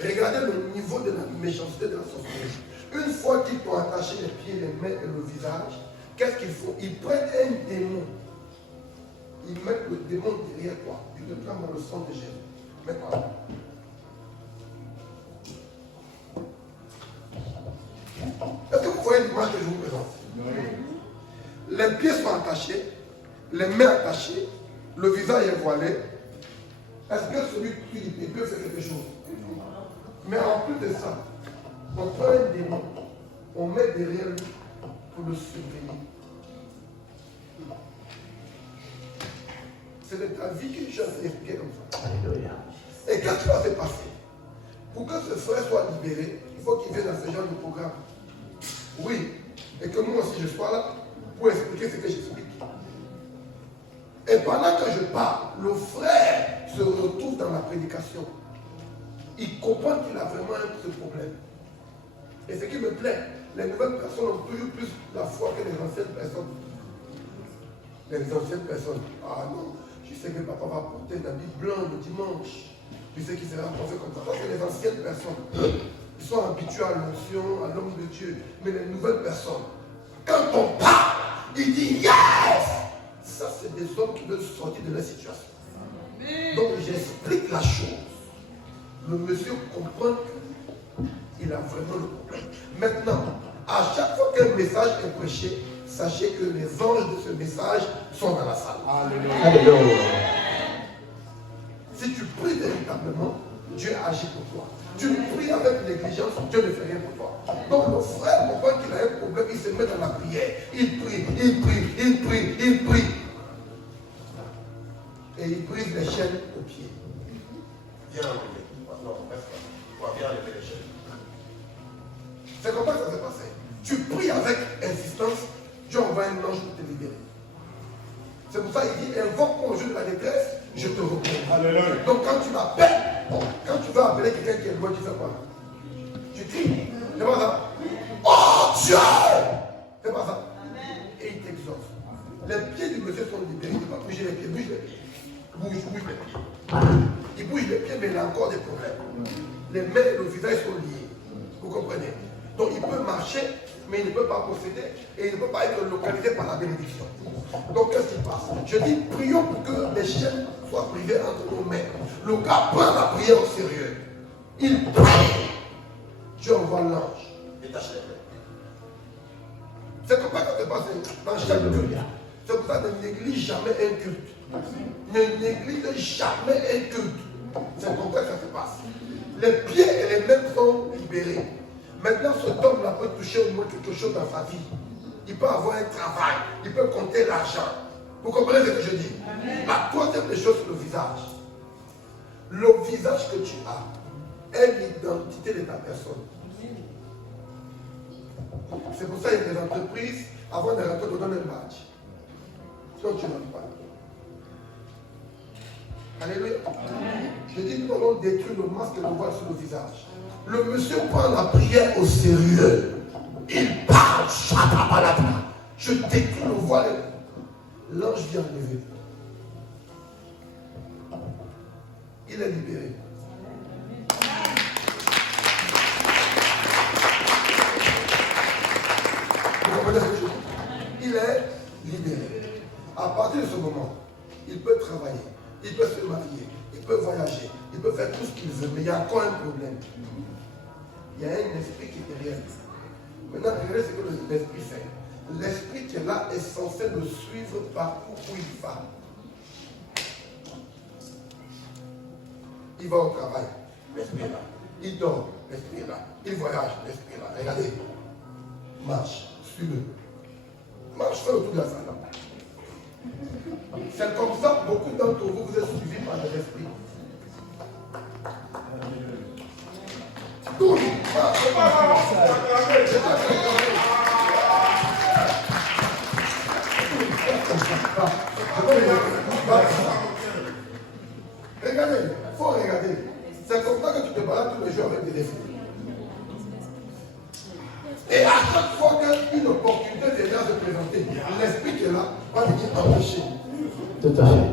Regardez le niveau de la méchanceté de la sorcellerie. Une fois qu'ils t'ont attaché les pieds, les mains et le visage, qu'est-ce qu'ils font? Ils prennent un démon. Ils mettent le démon derrière toi. Ils te trempent dans le sang de Jésus. Maintenant. Est-ce que vous voyez l'image que je vous présente? Oui. Les pieds sont attachés, les mains attachées, le visage est voilé. Est-ce que celui qui peut faire quelque chose? Mais en plus de ça, on prend un démon, on met derrière lui pour le surveiller. C'est de ta vie que Dieu a expliqué comme ça. Alléluia. Et qu'est-ce qui va se passer? Pour que ce frère soit libéré, il faut qu'il vienne dans ce genre de programme. Oui, et que moi aussi je sois là pour expliquer ce que j'explique. Et pendant que je parle, le frère se retrouve dans la prédication. Il comprend qu'il a vraiment ce problème. Et ce qui me plaît, les nouvelles personnes ont toujours plus la foi que les anciennes personnes. Les anciennes personnes, ah non, je sais que papa va porter un habit blanc le dimanche. Tu sais qu'il sera pensé comme ça. Ça, c'est les anciennes personnes. Ils sont habitués à l'onction, à l'homme de Dieu. Mais les nouvelles personnes, quand on parle, ils disent yes! Ça, c'est des hommes qui veulent sortir de leur situation. Donc, j'explique la chose. Le monsieur comprend qu'il a vraiment le problème. Maintenant, à chaque fois qu'un message est prêché, sachez que les anges de ce message sont dans la salle. Alléluia. Si tu pries véritablement, Dieu agit pour toi. Tu pries avec négligence, Dieu ne fait rien pour toi. Donc le frère comprend qu'il a un problème, il se met dans la prière. Il prie, il prie, il prie, il prie. Et il brise les chaînes aux pieds. Viens enlever. Non, reste là. Viens enlever les chaînes. C'est comme ça que ça s'est passé. Tu pries avec insistance, Dieu envoie un ange pour te libérer. C'est pour ça qu'il dit, invoque mon Dieu de la détresse, je te reprends. Donc quand tu m'appelles, quand tu veux appeler quelqu'un qui est loin, tu fais quoi? Tu cries. C'est pas ça? Oh Dieu! C'est pas ça? Et il t'exauce. Les pieds du monsieur sont libérés. Il ne peut pas bouger les pieds. Bouge les pieds. Bouge les pieds. Il bouge les pieds, mais il a encore des problèmes. Les mains et le visage sont liés. Vous comprenez? Donc il peut marcher, mais il ne peut pas posséder et il ne peut pas être localisé par la bénédiction. Donc qu'est-ce qui passe? Je dis, prions pour que les chaînes soient privées entre nos mains. Le gars prend la prière au sérieux. Il prie. Dieu envoie l'ange. Détache les mains. C'est comme ça que ça se passe dans chaque culte. C'est pour ça que ne néglige jamais un culte. Ne néglige jamais un culte. C'est comme ça que ça se passe. Les pieds et les mains sont libérés. Maintenant, cet homme-là peut toucher au moins quelque chose dans sa vie. Il peut avoir un travail. Il peut compter l'argent. Vous comprenez ce que je dis? La troisième des choses, c'est le visage. Le visage que tu as est l'identité de ta personne. C'est pour ça qu'il y a des entreprises, avant de rentrer, te donnent un badge. Sinon, tu n'en pas. Alléluia. Je dis, nous allons détruire le masque et le voile sur le visage. Le monsieur prend la prière au sérieux. Il parle, chatabalata. Je détruis le voile. L'ange vient lever. Il est libéré. Vous comprenez ce que je dis? Il est libéré. À partir de ce moment, il peut travailler, il peut se marier, il peut voyager, il peut faire tout ce qu'il veut, mais il y a encore un problème. Il y a un esprit qui est derrière lui. Maintenant, regardez ce que l'esprit fait. L'esprit qui est là est censé le suivre partout où il va. Il va au travail, l'esprit est là. Il dort, l'esprit est là. Il voyage, l'esprit est là. Regardez. Marche, suis-le. Marche, fais le tour de la salle. C'est comme ça que beaucoup d'entre vous, vous êtes suivis par l'esprit. Tourne. Regardez, il faut regarder. C'est comme ça que tu te balades tous les jours avec des esprits. Et à chaque fois qu'une opportunité viendra se présenter, l'esprit qui est là va venir t'empêcher. Tout à fait.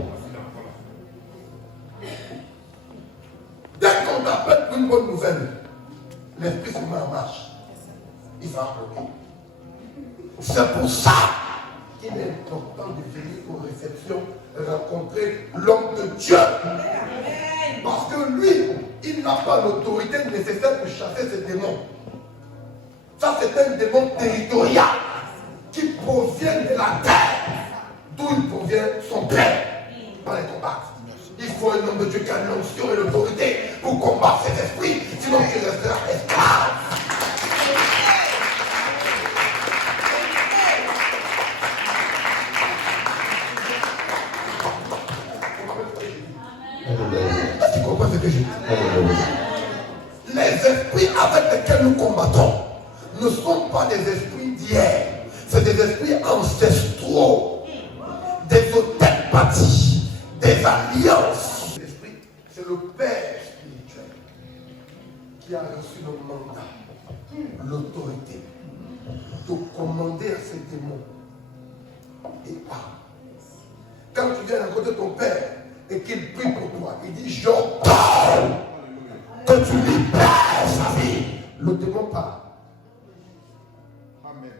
ça qu'il est important de venir aux réceptions, rencontrer l'homme de Dieu. Parce que lui, il n'a pas l'autorité nécessaire pour chasser ces démons. Ça, c'est un démon territorial qui provient de la terre, d'où il provient son père, pour les combattre. Il faut un homme de Dieu qui a l'onction et l'autorité pour combattre ces esprits, sinon tu resteras esclave. Est-ce que tu comprends ce que je dis? Les esprits avec lesquels nous combattons ne sont pas des esprits d'hier, c'est des esprits ancestraux, des autopathies, des alliances. L'esprit, c'est le Père spirituel qui a reçu le mandat, l'autorité de commander à ces démons. Et quand tu viens rencontrer ton Père et qu'il prie pour toi, il dit j'ordonne que tu libères sa vie. Le démon part. Amen.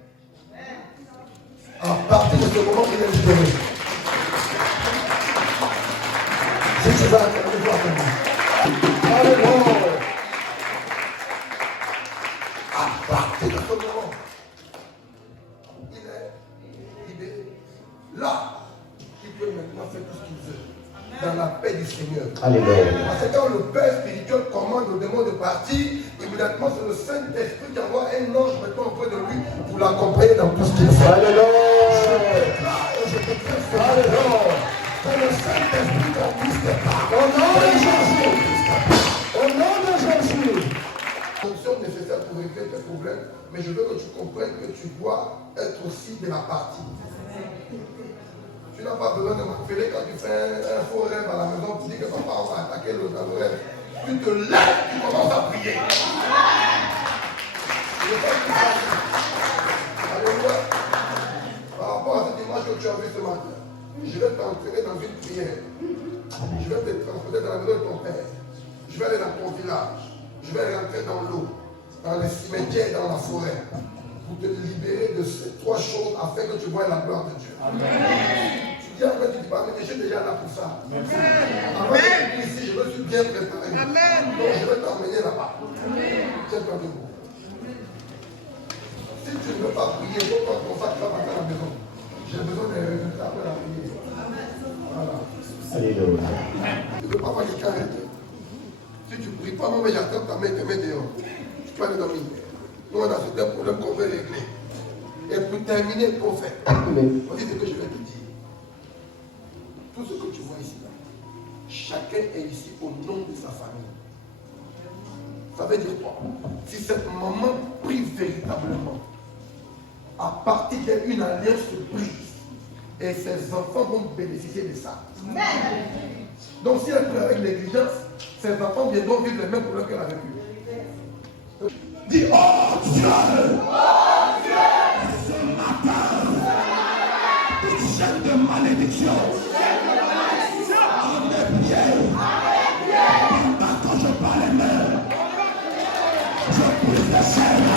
À partir de ce moment, il est libéré. Si tu vas accorder toi à Alléluia. À partir de ce moment, il est libéré. Là, il peut maintenant faire tout ce qu'il veut. Dans la paix du Seigneur. Alléluia. Parce que quand le Père spirituel commande le démon de partir, immédiatement c'est le Saint-Esprit qui envoie un ange maintenant auprès de lui pour l'accompagner dans tout ce qu'il fait. Alléluia. Je déclare et je déclare ce Alléluia. Que le Saint-Esprit conduise tes pas. Au nom de Jésus. Au nom de Jésus. Fonction nécessaire pour régler tes problèmes, mais je veux que tu comprennes que tu dois être aussi de la partie. Tu n'as pas besoin de m'appeler quand tu fais un faux rêve à la maison pour dire que papa on va attaquer le rêve. Tu te lèves, tu commences à prier. Alléluia. Par rapport à cette image que tu as vue ce matin, je vais t'entraîner dans une prière. Je vais te transporter dans la maison de ton père. Je vais aller dans ton village. Je vais rentrer dans l'eau, dans les cimetières et dans la forêt. Pour te libérer de ces trois choses afin que tu vois la gloire de Dieu. Amen. Tu dis en fait, tu dis pas, mais je suis déjà là pour ça. Amen. Avant d'être ici, je me suis bien préparé. Amen. Donc je vais t'emmener là-bas. Tiens-toi debout. Si tu ne veux pas prier, il faut pas qu'on fasse ça à la maison. J'ai besoin de résultats après la prière. Voilà. Alléluia. Tu ne veux pas voir quelqu'un arrêter. Si tu ne pries pas, moi, j'attends ta main, tes mains dehors. Tu peux aller dormir. Nous, on a certains problèmes qu'on veut régler. Et pour terminer, prophète, voici ce que je vais te dire. Tout ce que tu vois ici, là, chacun est ici au nom de sa famille. Ça veut dire quoi? Si cette maman prie véritablement, à partir d'elle, une alliance se brise. Et ses enfants vont bénéficier de ça. Donc si elle prie avec négligence, ses enfants viendront vivre les mêmes problèmes qu'elle a vécu. Dis, oh Dieu! Oh Dieu! Ce matin, chaîne de malédiction, en mes pieds, quand je parle les mains, je brise les chaînes.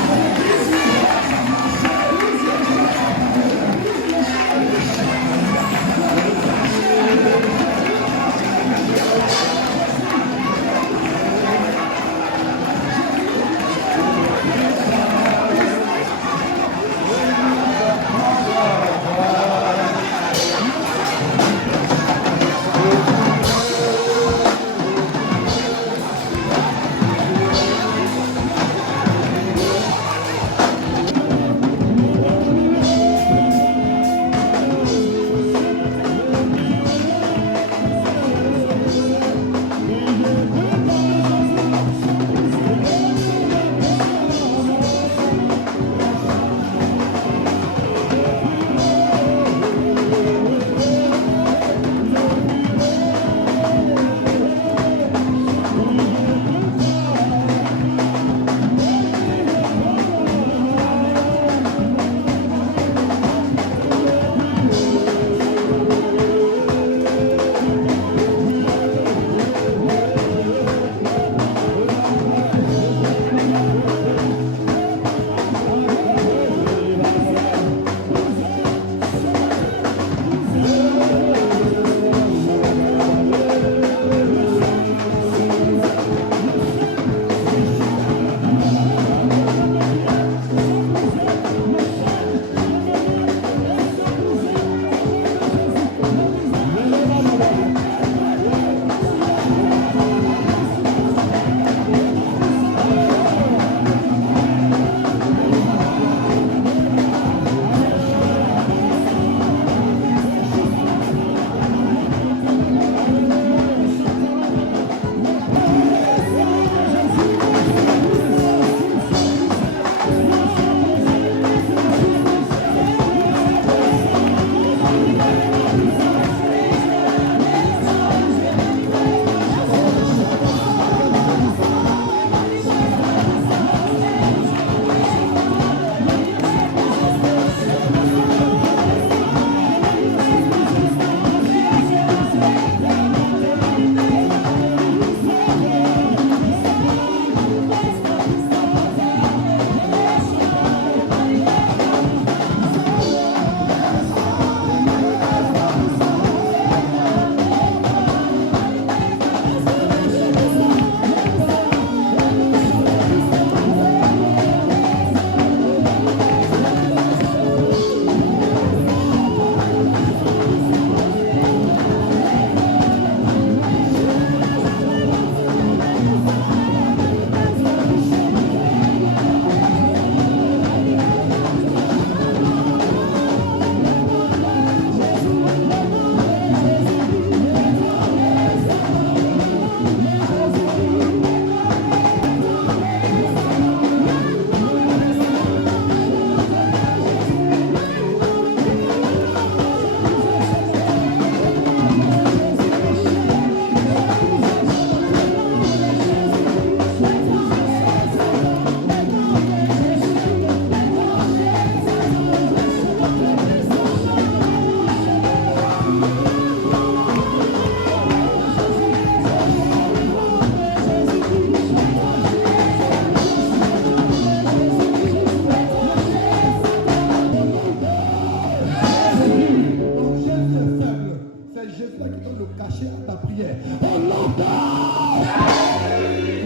Jésus là qui donne le cachet à ta prière. Oh Lord,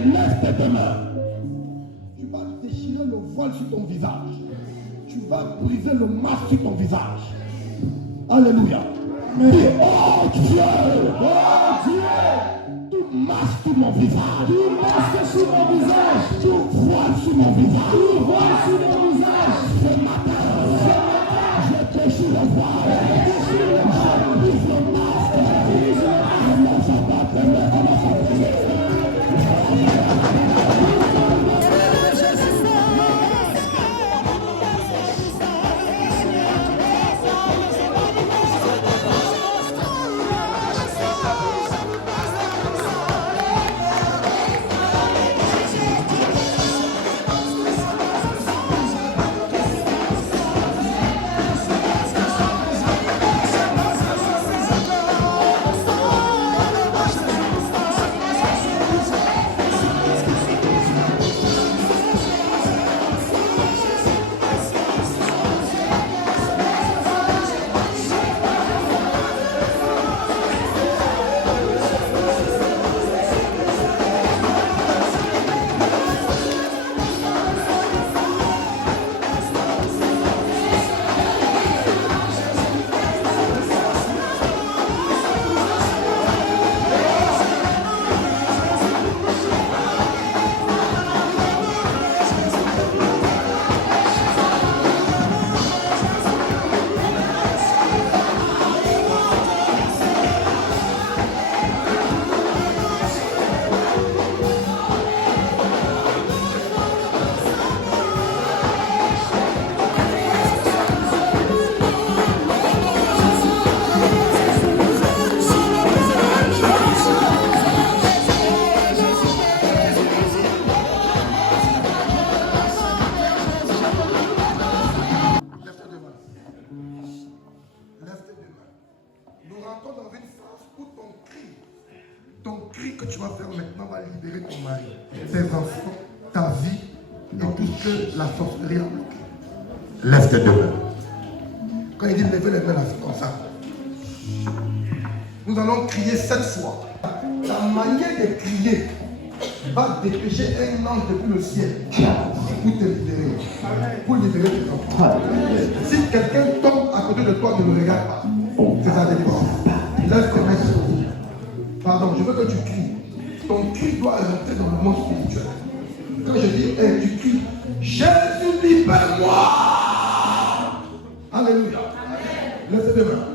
lève tes deux mains. Tu vas déchirer le voile sur ton visage. Tu vas briser le masque sur ton visage. Alléluia. Dis, oh Dieu, tout masque sur mon visage. Tout masque sur mon visage. Tout voile sur mon visage. Tout voile sur mon visage. Ce matin, je déchire le voile. Je brise le masque. Comment ça va, comment ça va. Que tu vas faire maintenant va libérer ton mari, tes enfants, ta vie et tout ce que la sorcellerie a bloqué. Lève tes deux mains. Quand il dit levez les mains comme ça, nous allons crier 7 fois. La manière de crier va dépêcher un ange depuis le ciel pour te libérer, pour libérer tes enfants. Si quelqu'un tombe à côté de toi, ne le regarde pas. C'est sa délivrance. Lève tes mains. Pardon, je veux que tu cries. Ton cri doit rentrer dans le monde spirituel. Quand je dis tu cries, Jésus libère-moi. Alléluia. Lève tes mains.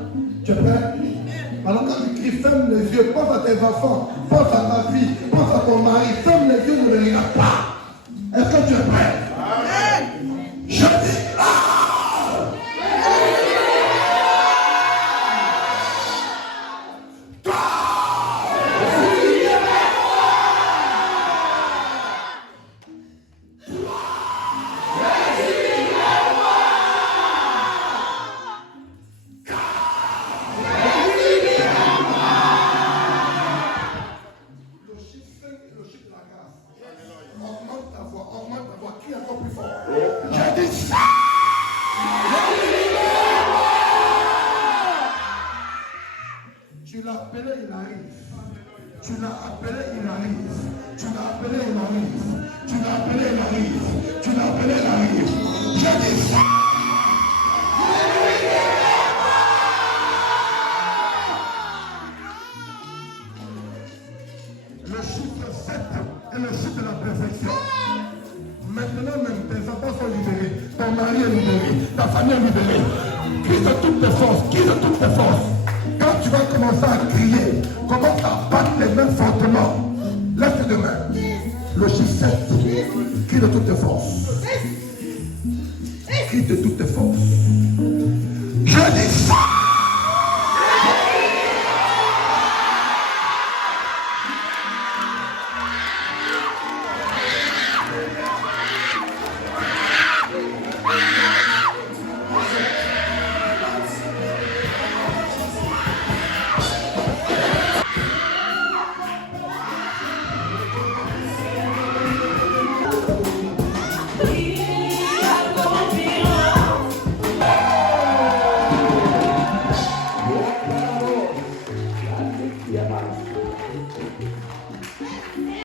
Tu es prêt? Alors quand tu cries, ferme les yeux, pense à tes enfants, pense à ta fille, pense à ton mari, ferme les yeux, ne les regarde pas. Est-ce que tu es prêt? Amen. Je dis là. Crie de toutes tes forces.